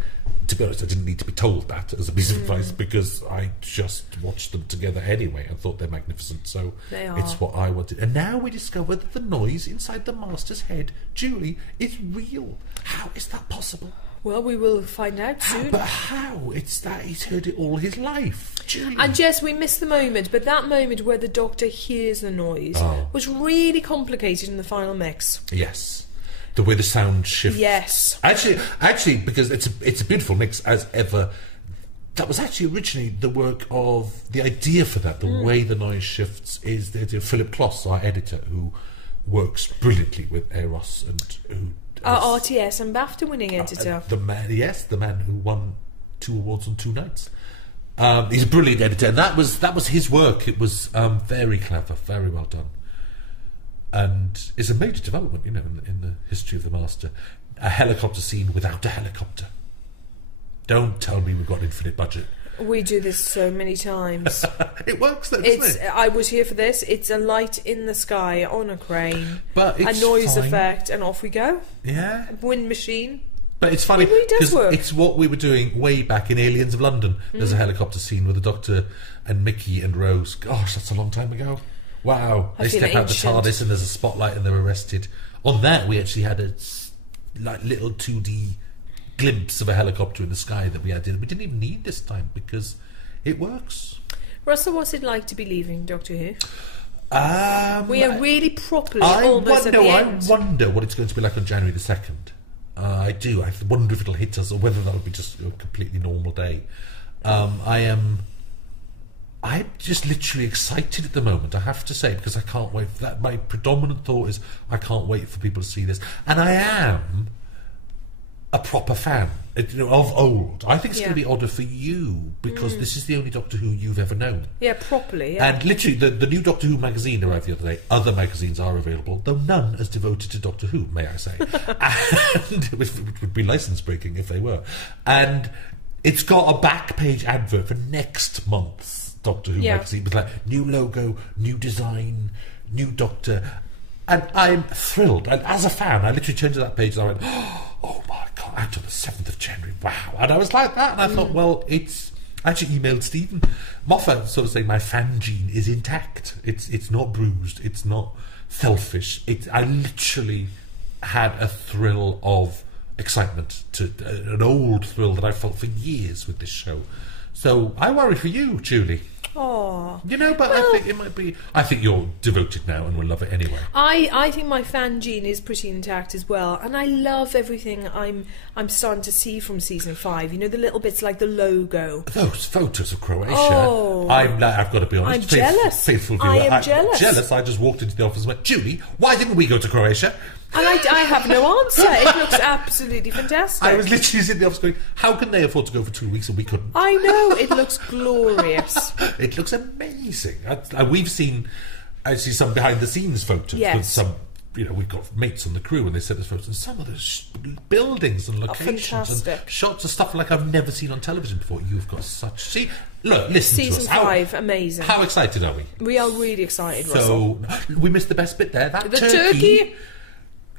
to be honest, I didn't need to be told that as a piece of advice, because I just watched them together anyway and thought they're magnificent. So it's what I wanted. And now we discover that the noise inside the Master's head, Julie, is real. How is that possible? Well, we will find out soon. But how? It's that he's heard it all his life. Julie. And Jess, we missed the moment, but that moment where the Doctor hears the noise was really complicated in the final mix. Yes. The way the sound shifts. Yes. Actually, because it's a beautiful mix as ever. That was actually originally the work of the idea for that. The way the noise shifts is the idea of Philip Kloss, our editor, who works brilliantly with Eros and who. Our RTS and BAFTA winning editor. The man who won 2 awards on 2 nights. He's a brilliant editor, and that was his work. It was very clever, very well done, and is a major development, in the history of the Master. A helicopter scene without a helicopter. Don't tell me we've got an infinite budget. We do this so many times. It works though, doesn't it? I was here for this. It's a light in the sky on a crane, but it's a noise fine. Effect, and off we go. Yeah. Wind machine. But it's funny because it's what we were doing way back in Aliens of London. There's a helicopter scene with the Doctor and Mickey and Rose. Gosh, that's a long time ago. Wow. They step out the TARDIS and there's a spotlight and they're arrested. On that, we actually had a little 2D glimpse of a helicopter in the sky that we had. We didn't even need this time because it works. Russell, what's it like to be leaving Doctor Who? We are really properly almost at the end. I wonder what it's going to be like on January the 2nd. I do. I wonder if it'll hit us or whether that'll be just a completely normal day. I'm just literally excited at the moment, I have to say, because I can't wait for that. My predominant thought is I can't wait for people to see this. And I am a proper fan of old. I think it's going to be odder for you because this is the only Doctor Who you've ever known. Yeah, properly. Yeah. And literally, the new Doctor Who magazine arrived the other day. Other magazines are available, though none as devoted to Doctor Who, may I say. And it would be license breaking if they were. And it's got a back page advert for next month's Doctor Who magazine with like new logo, new design, new Doctor. And I'm thrilled. And as a fan, I literally turned to that page and I went, oh my God, out on the 7th of January, wow. And I was like that, and I thought, well, I actually emailed Stephen Moffat sort of saying my fan gene is intact. It's not bruised, it's not selfish. I literally had a thrill of excitement, an old thrill that I felt for years with this show. So I worry for you, Julie. Oh, but I think it might be. I think you're devoted now and will love it anyway. I think my fan gene is pretty intact as well, and I love everything I'm starting to see from season 5. The little bits like the logo, those photos of Croatia. Oh, I've got to be honest. I'm jealous. Faithful viewer. I am jealous. I just walked into the office and went, Julie, why didn't we go to Croatia? And I have no answer. It looks absolutely fantastic. I was literally sitting in the office going, how can they afford to go for 2 weeks and we couldn't? I know, it looks glorious. It looks amazing. We've seen actually some behind the scenes photos with some, we've got mates on the crew and they sent us photos, and some of those buildings and locations and shots of stuff like I've never seen on television before. You've got such... See, look, listen to us. Season 5, amazing. How excited are we? We are really excited, Russell. So, we missed the best bit there. The turkey.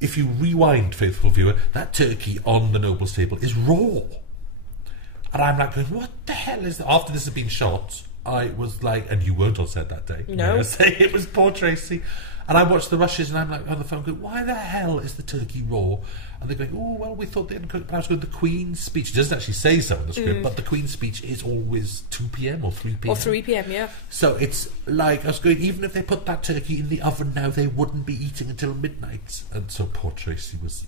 If you rewind, faithful viewer, that turkey on the Noble's table is raw. And I'm like going, what the hell is that? After this had been shot, I was like, and you weren't on set that day. No. It was poor Tracy. And I watched the rushes and I'm like on the phone going, why the hell is the turkey raw? And they're going, oh, well, we thought they hadn't cooked. But I was going, the Queen's speech. It doesn't actually say so in the script, but the Queen's speech is always 2 p.m. or 3 p.m. Or 3 p.m, yeah. So it's like, I was going, even if they put that turkey in the oven now, they wouldn't be eating until midnight. And so poor Tracy was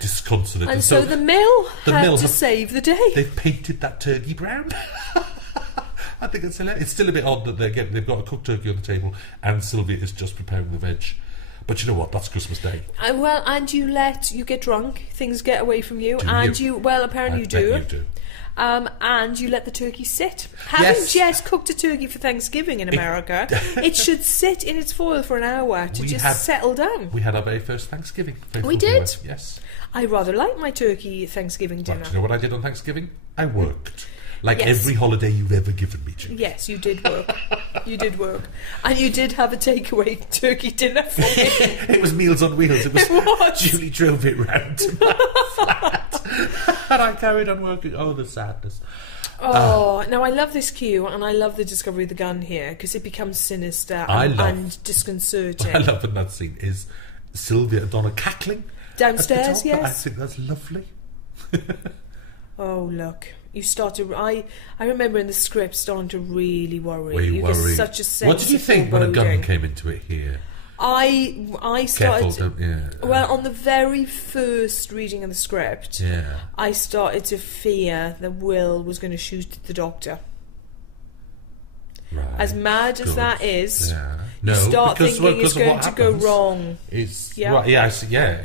disconsolate. And so the mill had to save the day. They've painted that turkey brown. I think it's hilarious. It's still a bit odd that they've got a cooked turkey on the table and Sylvia is just preparing the veg. But you know what? That's Christmas Day. Well, and you get drunk, things get away from you, apparently you do. And you let the turkey sit. Having just cooked a turkey for Thanksgiving in America, it should sit in its foil for an hour to settle down. We had our very first Thanksgiving. We did? Yes. I rather like my turkey Thanksgiving dinner. But you know what I did on Thanksgiving? I worked. Like every holiday you've ever given me, Julie. Yes, you did work. You did work. And you did have a takeaway turkey dinner for me. It was Meals on Wheels. It was. Julie drove it round to my flat. And I carried on working. Oh, the sadness. Now I love this cue, and I love the discovery of the gun here, because it becomes sinister and disconcerting. What I love in that scene is Sylvia and Donna cackling. Downstairs, yes. I think that's lovely. Oh, look. You start to... I remember in the script starting to really worry. Were you get worried? such a sense What did you of think when a gun foreboding. came into it here? I started... Careful, Well, on the very first reading of the script, yeah. I started to fear that Will was going to shoot the doctor. Right. As mad as Good. that is, Yeah. you start thinking it's going to go wrong. Yeah. Right, yeah,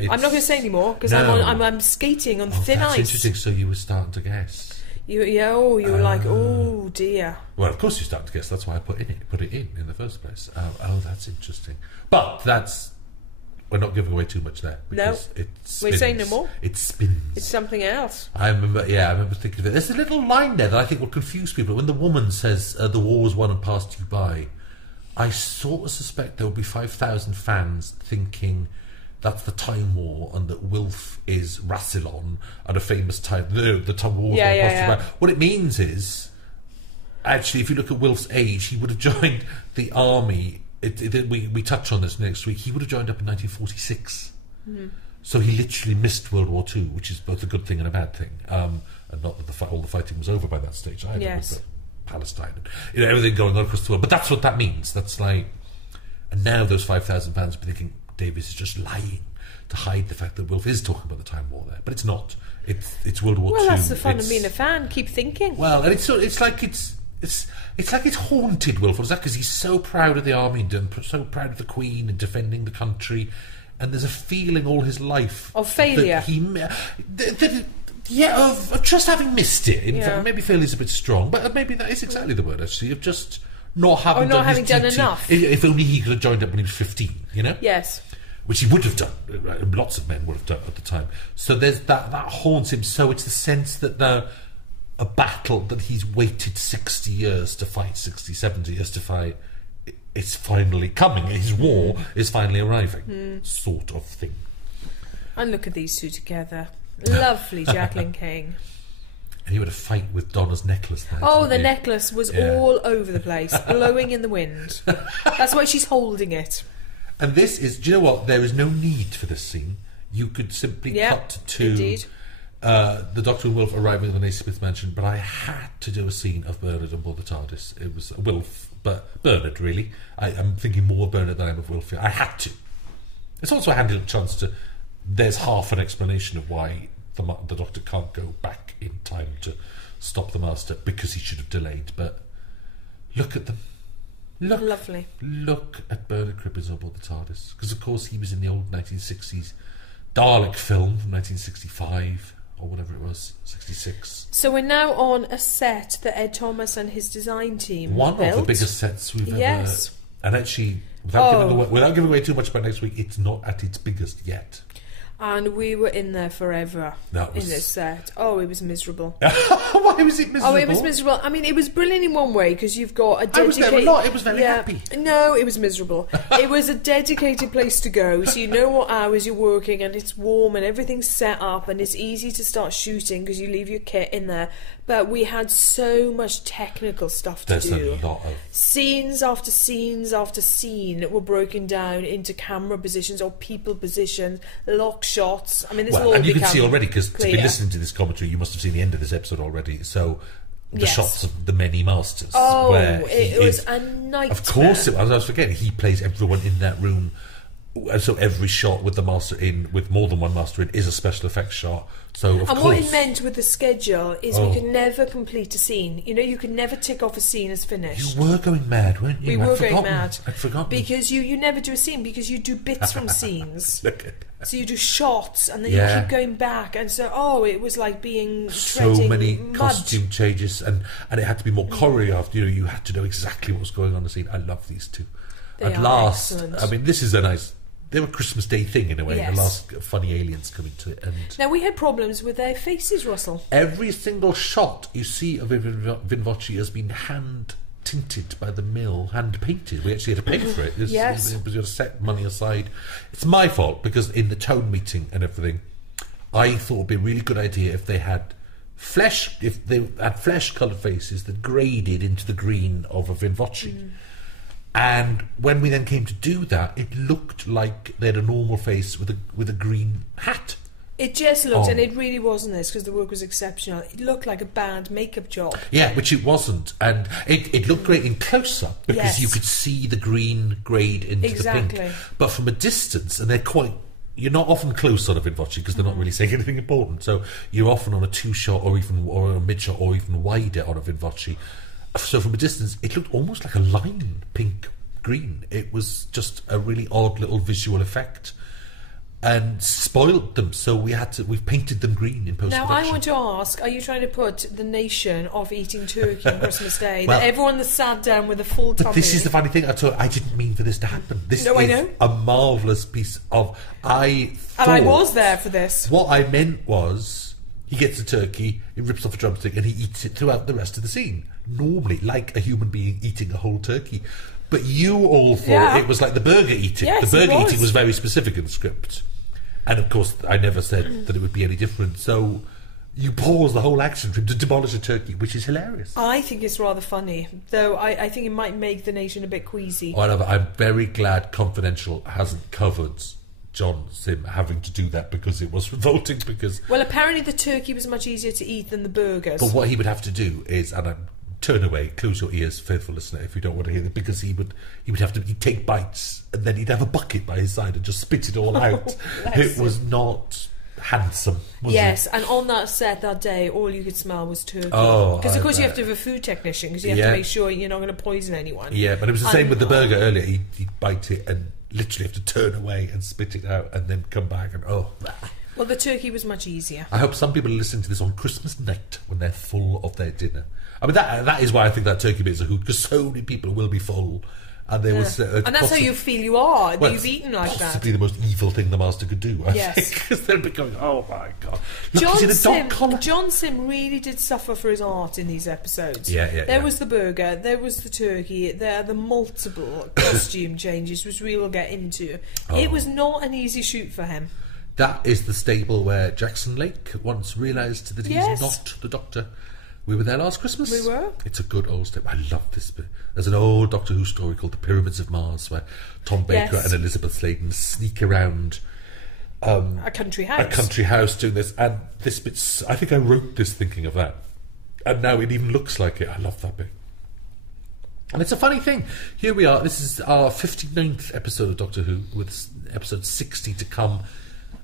I'm not going to say anymore because No. I'm skating on thin that's ice. interesting. So you were starting to guess. You were like, oh dear. Well, of course you start to guess. That's why I put it in the first place. Oh, that's interesting. But we're not giving away too much there. Because it spins. We're saying no more. It spins. It's something else. I remember thinking of it. There's a little line there that I think will confuse people. When the woman says, the war was won and passed you by, I sort of suspect there will be 5,000 fans thinking that's the Time War and that Wilf is Rassilon and a famous time... the Time War was won and passed you by. What it means is, actually, if you look at Wilf's age, he would have joined the army... we touch on this next week. He would have joined up in 1946. Mm. So he literally missed World War II, which is both a good thing and a bad thing. And not that all the fighting was over by that stage either. Yes. With Palestine and everything going on across the world. But that's what that means. That's like... And now those 5,000 fans will be thinking Davies is just lying to hide the fact that Wilf is talking about the Time War there. But it's not. It's World War II. Well, that's the fun of being a fan. Keep thinking. Well, and it's like it's haunted Wilf, because he's so proud of the army and so proud of the Queen and defending the country, and there's a feeling all his life of failure. Of just having missed it. In fact, maybe failure's a bit strong, but maybe that is exactly the word actually, of just not having done enough. If only he could have joined up when he was 15, Yes. Which he would have done. Lots of men would have done at the time. So there's that haunts him. So it's the sense that a battle that he's waited 60 years to fight, 60, 70 years to fight, it's finally coming. His war is finally arriving, sort of thing. And look at these two together. Lovely Jacqueline King. And he had a fight with Donna's necklace there. Oh, the necklace was all over the place, blowing in the wind. That's why she's holding it. And this is, do you know what? There is no need for this scene. You could simply cut to the Doctor and Wilf arriving at the Naismith Smith mansion, but I had to do a scene of Bernard on board the TARDIS. It was Wilf, but Bernard, really. I'm thinking more of Bernard than I am of Wilf here. I had to. It's also a handy little chance to... There's half an explanation of why the Doctor can't go back in time to stop the Master, because he should have delayed, but look at them. Lovely. Look at Bernard Cribbins on board the TARDIS, because of course he was in the old 1960s Dalek film from 1965 or whatever it was, 66. So we're now on a set that Ed Thomas and his design team built. of the biggest sets we've ever. And actually, without giving away too much about next week, it's not at its biggest yet. And we were in there forever in this set. Oh, it was miserable. Why was it miserable? Oh, it was miserable. I mean, it was brilliant in one way because you've got a dedicated... I was there a lot. It was very happy. No, it was miserable. It was a dedicated place to go, so you know what hours you're working and it's warm and everything's set up and it's easy to start shooting because you leave your kit in there. But we had so much technical stuff to do. There's a lot of... Scenes after scenes after scene were broken down into camera positions or people positions, lock shots. I mean, this all and you become can see already, because to be clear. listening to this commentary, you must have seen the end of this episode already. So the Yes. shots of the many masters. Oh, where it was a nightmare. Of course, I was forgetting. He plays everyone in that room. And so every shot with the master in, with more than one master in, is a special effects shot. So of course, what it meant with the schedule is we could never complete a scene. You know, you could never tick off a scene as finished. You were going mad, weren't you? We were going mad. I'd forgotten. Because you never do a scene, because you do bits from scenes. Look at that. So you do shots, and then you keep going back. And so, it was like being so treading many mud. costume changes, and it had to be more choreographed. You know, you had to know exactly what was going on in the scene. I love these two. They At are last, excellent. I mean, this is a nice... They were a Christmas Day thing in a way. Yes. The last funny aliens coming to it. And Now, we had problems with their faces, Russell. every single shot you see of Vinvoce has been hand tinted by the mill, hand painted. We actually had to pay for it. Yes. It was to set money aside. It's my fault, because in the tone meeting and everything, I thought it would be a really good idea if they had flesh coloured faces that graded into the green of a Vinvoce. And when we then came to do that, it looked like they had a normal face with a green hat It just looked, and it really wasn't this, because the work was exceptional. It looked like a bad makeup job. Yeah, which it wasn't. And it looked great in close-up, because you could see the green grade into the pink. But from a distance, and they're quite... You're not often close on a Vinvoce because they're not really saying anything important. So you're often on a two-shot or a mid-shot or even wider on a Vinvoce. So from a distance, it looked almost like a line, pink, green. It was just a really odd little visual effect. And spoiled them, so we've painted them green in post-production. Now, I want to ask, are you trying to put the nation off eating turkey on Christmas Day? Well, that everyone that's sat down with a full tummy... But this is the funny thing, I didn't mean for this to happen. This I is know. a marvellous piece of... And I was there for this. What I meant was, he gets the turkey, he rips off a drumstick, and he eats it throughout the rest of the scene. Normally, like a human being eating a whole turkey. But you all thought it was like the burger eating. Yes, the burger eating was very specific in the script. And of course, I never said that it would be any different. So you pause the whole action for him to demolish a turkey, which is hilarious. I think it's rather funny, though I think it might make the nation a bit queasy. I'm very glad Confidential hasn't covered John Sim having to do that, because it was revolting. Well, apparently the turkey was much easier to eat than the burgers. But what he would have to do is, and turn away, close your ears, faithful listener, if you don't want to hear it, because he'd have to take bites, and then he'd have a bucket by his side and just spit it all out. It was not handsome, was it? And on that set that day, all you could smell was turkey. Because of course you have to have a food technician, because you have to make sure you're not going to poison anyone. Yeah, but it was the same with the burger earlier. He'd bite it and literally have to turn away and spit it out, and then come back and Well, the turkey was much easier. I hope some people are listening to this on Christmas night when they're full of their dinner. I mean, that is why I think that turkey bit is a hoot, because so many people will be full. And there was, and that's how you feel you are. Well, you've eaten like that. Possibly the most evil thing the master could do, I think. Because they'll be going, oh my God. Look, John Sim really did suffer for his art in these episodes. There was the burger, there was the turkey, there are the multiple costume changes, which we will get into. It was not an easy shoot for him. That is the stable where Jackson Lake once realised that he's not the Doctor. We were there last Christmas. We were. It's a good old stable. I love this bit. There's an old Doctor Who story called The Pyramids of Mars, where Tom Baker and Elizabeth Sladen sneak around a country house doing this. And this bit's... I think I wrote this thinking of that. And now it even looks like it. I love that bit. And it's a funny thing. Here we are. This is our 59th episode of Doctor Who, with episode 60 to come.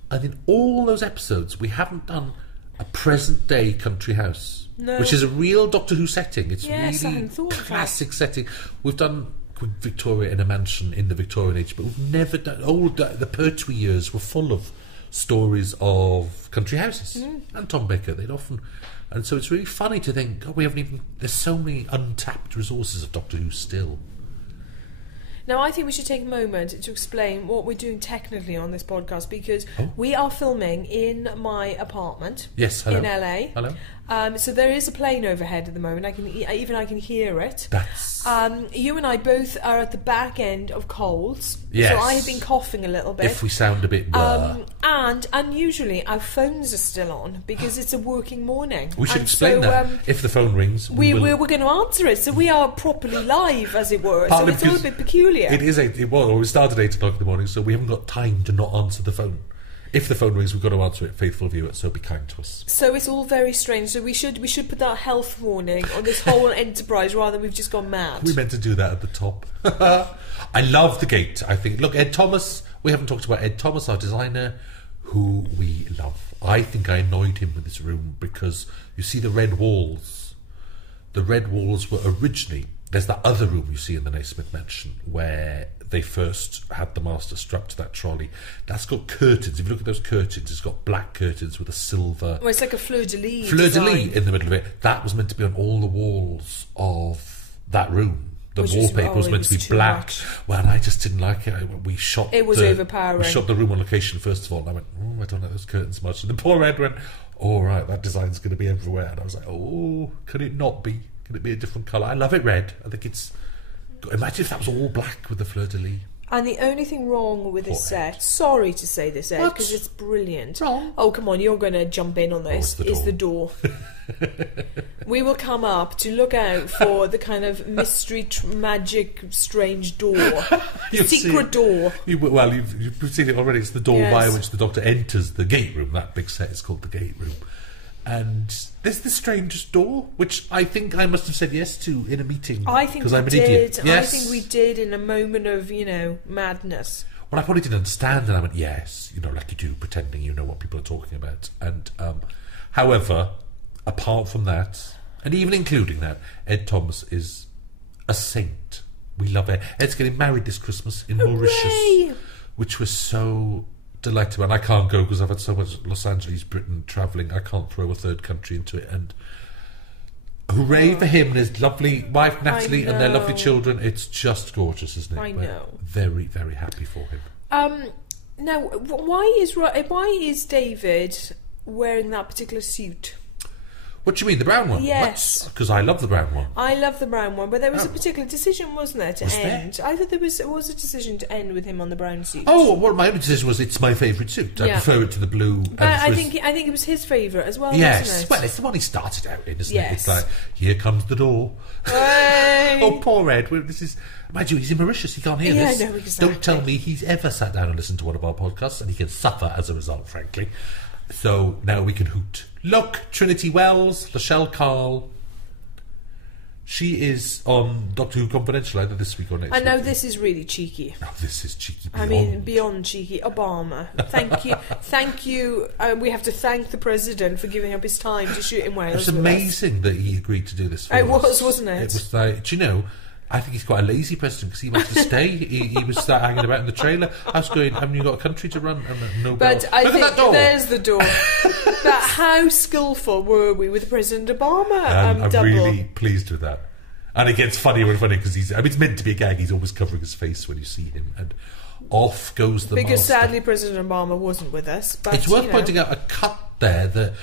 And in all those episodes, we haven't done a present-day country house. No. Which is a real Doctor Who setting. It's really classic setting. We've done Queen Victoria in a mansion in the Victorian age, but we've never done... the Pertwee years were full of stories of country houses. And Tom Baker, they'd often... And so it's really funny to think, we haven't even... There's so many untapped resources of Doctor Who still. Now, I think we should take a moment to explain what we're doing technically on this podcast, because we are filming in my apartment in LA. Hello. So there is a plane overhead at the moment. I can hear it. That's... you and I both are at the back end of colds. Yes. So I have been coughing a little bit. If we sound a bit blur. And unusually, our phones are still on because it's a working morning. We should explain that. If the phone rings, we're going to answer it. So we are properly live, as it were. So it's all a bit peculiar. We started 8 o'clock in the morning, so we haven't got time to not answer the phone. If the phone rings, we've got to answer it, faithful viewer, so be kind to us. So it's all very strange. So we should put that health warning on this whole enterprise rather than we've just gone mad. We meant to do that at the top. I love the gate, I think. Look, Ed Thomas, we haven't talked about Ed Thomas, our designer, who we love. I think I annoyed him with this room because you see the red walls. The red walls were originally... There's that other room you see in the Naismith Mansion where they first had the Master strapped to that trolley. That's got curtains. If you look at those curtains, it's got black curtains with a silver... Well, it's like a fleur-de-lis fleur-de-lis in the middle of it. That was meant to be on all the walls of that room. The wallpaper was meant to be black. Much. Well, and I just didn't like it. It was overpowering. We shot the room on location first of all, and I went, I don't like those curtains much. And the poor Ed went, right, that design's going to be everywhere. And I was like, could it not be? Could it be a different colour? I love it red. I think it's... Imagine if that was all black with the fleur-de-lis. And the only thing wrong with this set, sorry to say this, Ed, because it's brilliant. Wrong. Oh, come on, you're going to jump in on this. Is the door. We will come up to look out for the kind of mystery, magic, strange door. The secret door. You've seen it already. It's the door via which the Doctor enters the gate room. That big set is called the gate room. And there's the strangest door, which I think I must have said yes to in a meeting. I think we I'm an did. Idiot. Yes. I think we did in a moment of, madness. Well, I probably didn't understand, and I went, yes, like you do, pretending you know what people are talking about. And, however, apart from that, and even including that, Ed Thomas is a saint. We love Ed. Ed's getting married this Christmas in Mauritius, which was so delightful. And I can't go because I've had so much Los Angeles, Britain travelling. I can't throw a third country into it. And hooray for him and his lovely wife Natalie and their lovely children. It's just gorgeous, isn't it? I know. Very, very happy for him. Now, why is David wearing that particular suit? What do you mean, the brown one? Yes. Because I love the brown one. I love the brown one, but there was a particular decision, wasn't there, to end? I thought there was a decision to end with him on the brown suit. Oh, well, my only decision was it's my favourite suit. I prefer it to the blue. But I think it was his favourite as well, yes. wasn't it? Well, it's the one he started out in, isn't it? It's like, here comes the door. Oh, poor Ed. Mind you, he's in Mauritius, he can't hear this. No, exactly. Don't tell me he's ever sat down and listened to one of our podcasts, and he can suffer as a result, frankly. So now we can hoot. Look, Trinity Wells, Lachelle Carl. She is on Doctor Who Confidential either this week or next week. I know this is really cheeky. Oh, this is cheeky beyond. I mean, beyond cheeky. Obama. Thank you. Thank you. We have to thank the President for giving up his time to shoot in Wales. It was amazing that he agreed to do this for us. Wasn't it? It was like, do you know, I think he's quite a lazy president because he wants to stay. He was hanging about in the trailer. I was going, haven't you got a country to run? No. But I think there's the door. But how skillful were we with President Obama? I'm really pleased with that. And it gets funnier and funnier because it's meant to be a gag. He's always covering his face when you see him. And off goes the Because master. sadly President Obama wasn't with us. But, it's worth pointing out a cut there that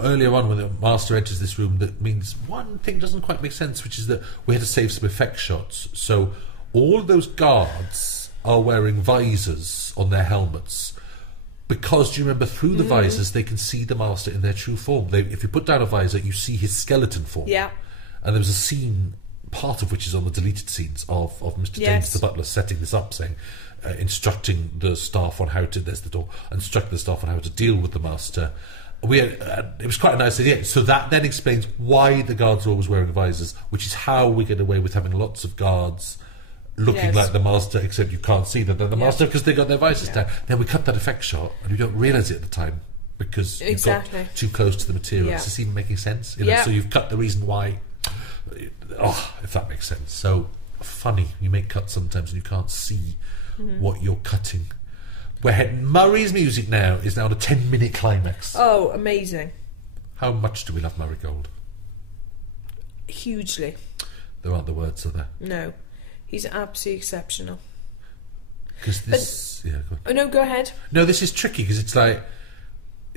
earlier on when the master enters this room that means one thing doesn't quite make sense, which is that we had to save some effect shots. So all those guards are wearing visors on their helmets because, do you remember, through the visors they can see the master in their true form. If you put down a visor you see his skeleton form. Yeah. And there was a scene, part of which is on the deleted scenes of Mr. James the butler setting this up, saying instructing the staff on how to instructing the staff on how to deal with the master. It was quite a nice idea. So that then explains why the guards are always wearing visors, which is how we get away with having lots of guards looking like the master, except you can't see that they're the master because they got their visors down. Then we cut that effect shot and we don't realise it at the time because you've got too close to the material. Is this even making sense? So you've cut the reason why. If that makes sense. So funny, you make cuts sometimes and you can't see what you're cutting. We're heading. Murray's music now is on a 10-minute climax. Oh, amazing. How much do we love Murray Gold? Hugely. There aren't the words, are there? No. He's absolutely exceptional. Because this... go on. Oh, no, go ahead. No, this is tricky because it's like...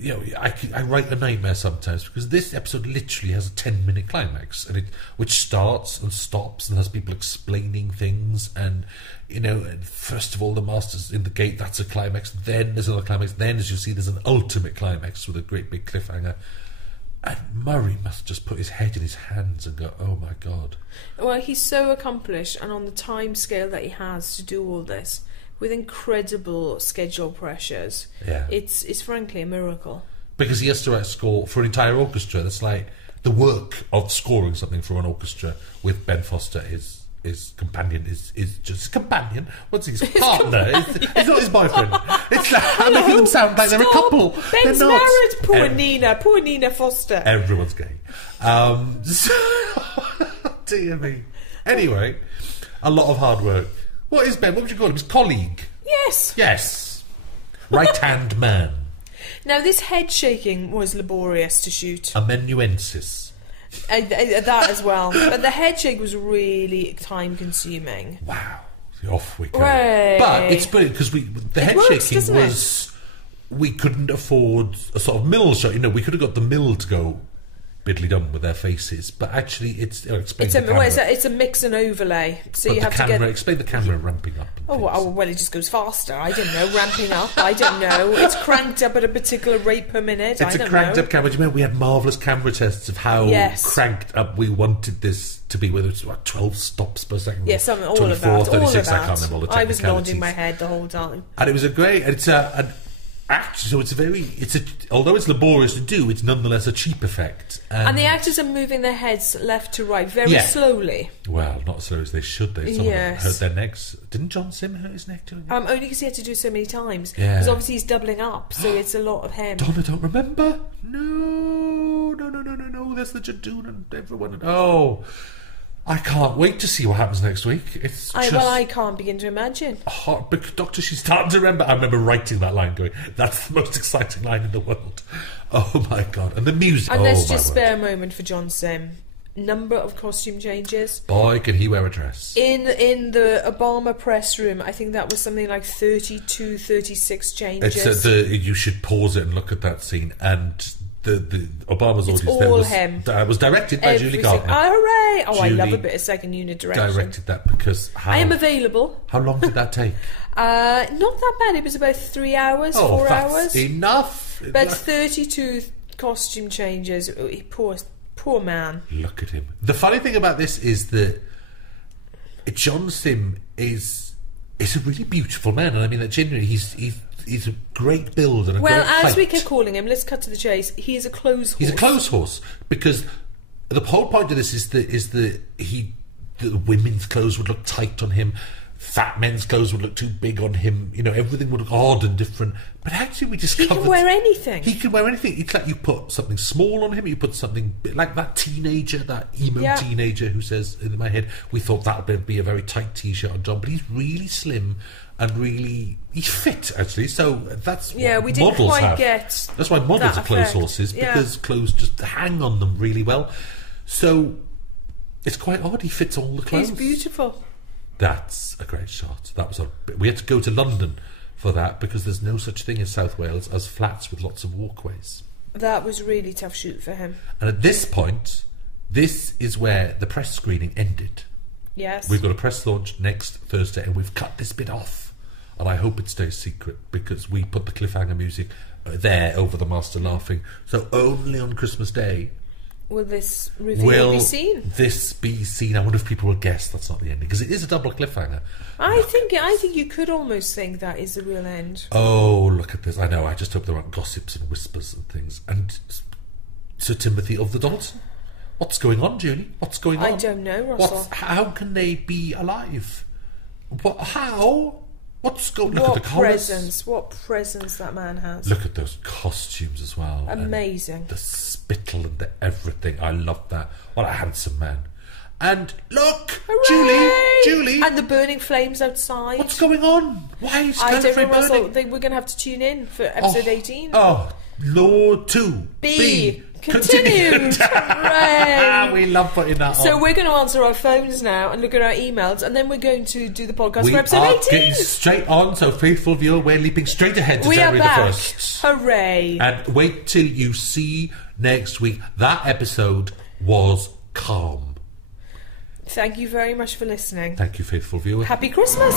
I write a nightmare sometimes because this episode literally has a 10-minute climax which starts and stops and has people explaining things and first of all the master's in the gate, that's a climax, then there's another climax, then as you see there's an ultimate climax with a great big cliffhanger, and Murray must just put his head in his hands and go, oh my god. Well, he's so accomplished and on the time scale that he has to do all this with incredible schedule pressures. Yeah. It's frankly a miracle. Because he has to write a score for an entire orchestra. That's like the work of scoring something for an orchestra with Ben Foster. His companion is just companion. What's his partner? He's not his boyfriend. It's like I'm making them sound like they're a couple. Ben's they're not. Married. Poor Nina Foster. Everyone's gay. Dear me. Anyway, a lot of hard work. What is Ben? What would you call him? His colleague? Yes. Right-hand man. Now, this head shaking was laborious to shoot. Amanuensis. That as well. But the head shake was really time-consuming. Wow. Off we go. Way. But it's brilliant because the head shaking was... We couldn't afford a sort of mill shot. We could have got the mill to go biddly done with their faces, but actually it's a mix and overlay. So but you have camera, to get explain the camera ramping up. Well, it just goes faster. I don't know, ramping up. I don't know. It's cranked up at a particular rate per minute. It's a cranked up camera. Do you remember we had marvellous camera tests of how cranked up we wanted this to be? Whether it's 12 stops per second. Yes, all of that. 36, I can't remember all the I was nodding my head the whole time. And it was a great. Actually, so although it's laborious to do, it's nonetheless a cheap effect. And the actors are moving their heads left to right very slowly. Well, not as slow as they should. Some of them hurt their necks. Didn't John Sim hurt his neck doing it? Only because he had to do it so many times. Because obviously he's doubling up, so it's a lot of him. Don, I don't remember. No. There's the Jadoon and everyone. Oh, I can't wait to see what happens next week. I can't begin to imagine. Because Doctor, she's starting to remember. I remember writing that line, going, "That's the most exciting line in the world." Oh my god! And the music. And let's just spare a moment for John Sim. Number of costume changes. Boy, can he wear a dress! In the Obama press room, I think that was something like 32, 36 changes. You should pause it and look at that scene and. The Obama's audience was directed by Julie Gardner. Hooray! I love a bit of second unit direction. Directed that because I am available. How long did that take? Not that bad. It was about 3 hours, 4 hours. Enough. But 32 costume changes. Poor man. Look at him. The funny thing about this is that John Sim is a really beautiful man, and I mean that genuinely. He's a great build and a great height. Well, as we kept calling him, let's cut to the chase. He is a clothes horse. He's a clothes horse because the whole point of this is that the women's clothes would look tight on him, fat men's clothes would look too big on him. Everything would look odd and different. But actually, we discovered he can wear anything. He can wear anything. It's like you put something small on him. You put something like that teenager, that emo teenager who says in my head, we thought that would be a very tight t-shirt on John, but he's really slim. And he's fit actually, so that's what we didn't models quite have. That's why models are clothes horses because clothes just hang on them really well. So it's quite odd. He fits all the clothes. He's beautiful. That's a great shot. We had to go to London for that because there's no such thing in South Wales as flats with lots of walkways. That was a really tough shoot for him. And at this point, this is where the press screening ended. Yes, we've got a press launch next Thursday, and we've cut this bit off. And I hope it stays secret because we put the cliffhanger music there over the master laughing. So only on Christmas Day will this reveal be seen. This be seen? I wonder if people will guess that's not the ending because it is a double cliffhanger. I think you could almost think that is the real end. Oh, look at this! I know. I just hope there aren't gossips and whispers and things. And Sir Timothy of the Dalton. What's going on, Julie? What's going on? I don't know, Russell. How can they be alive? How? What's going on? Look at the colours. What presence that man has. Look at those costumes as well. Amazing. The spittle and the everything. I love that. What a handsome man. And look, hooray! Julie. And the burning flames outside. What's going on? Why is Gallifrey burning? We're going to have to tune in for episode 18. Oh, Lord 2. B. Continued. Hooray! We love putting that on. So we're going to answer our phones now and look at our emails, and then we're going to do the podcast for episode 18. We are getting straight on, so faithful viewer, we're leaping straight ahead to January the 1st. Hooray! And wait till you see next week. That episode was calm. Thank you very much for listening. Thank you, faithful viewer. Happy Christmas!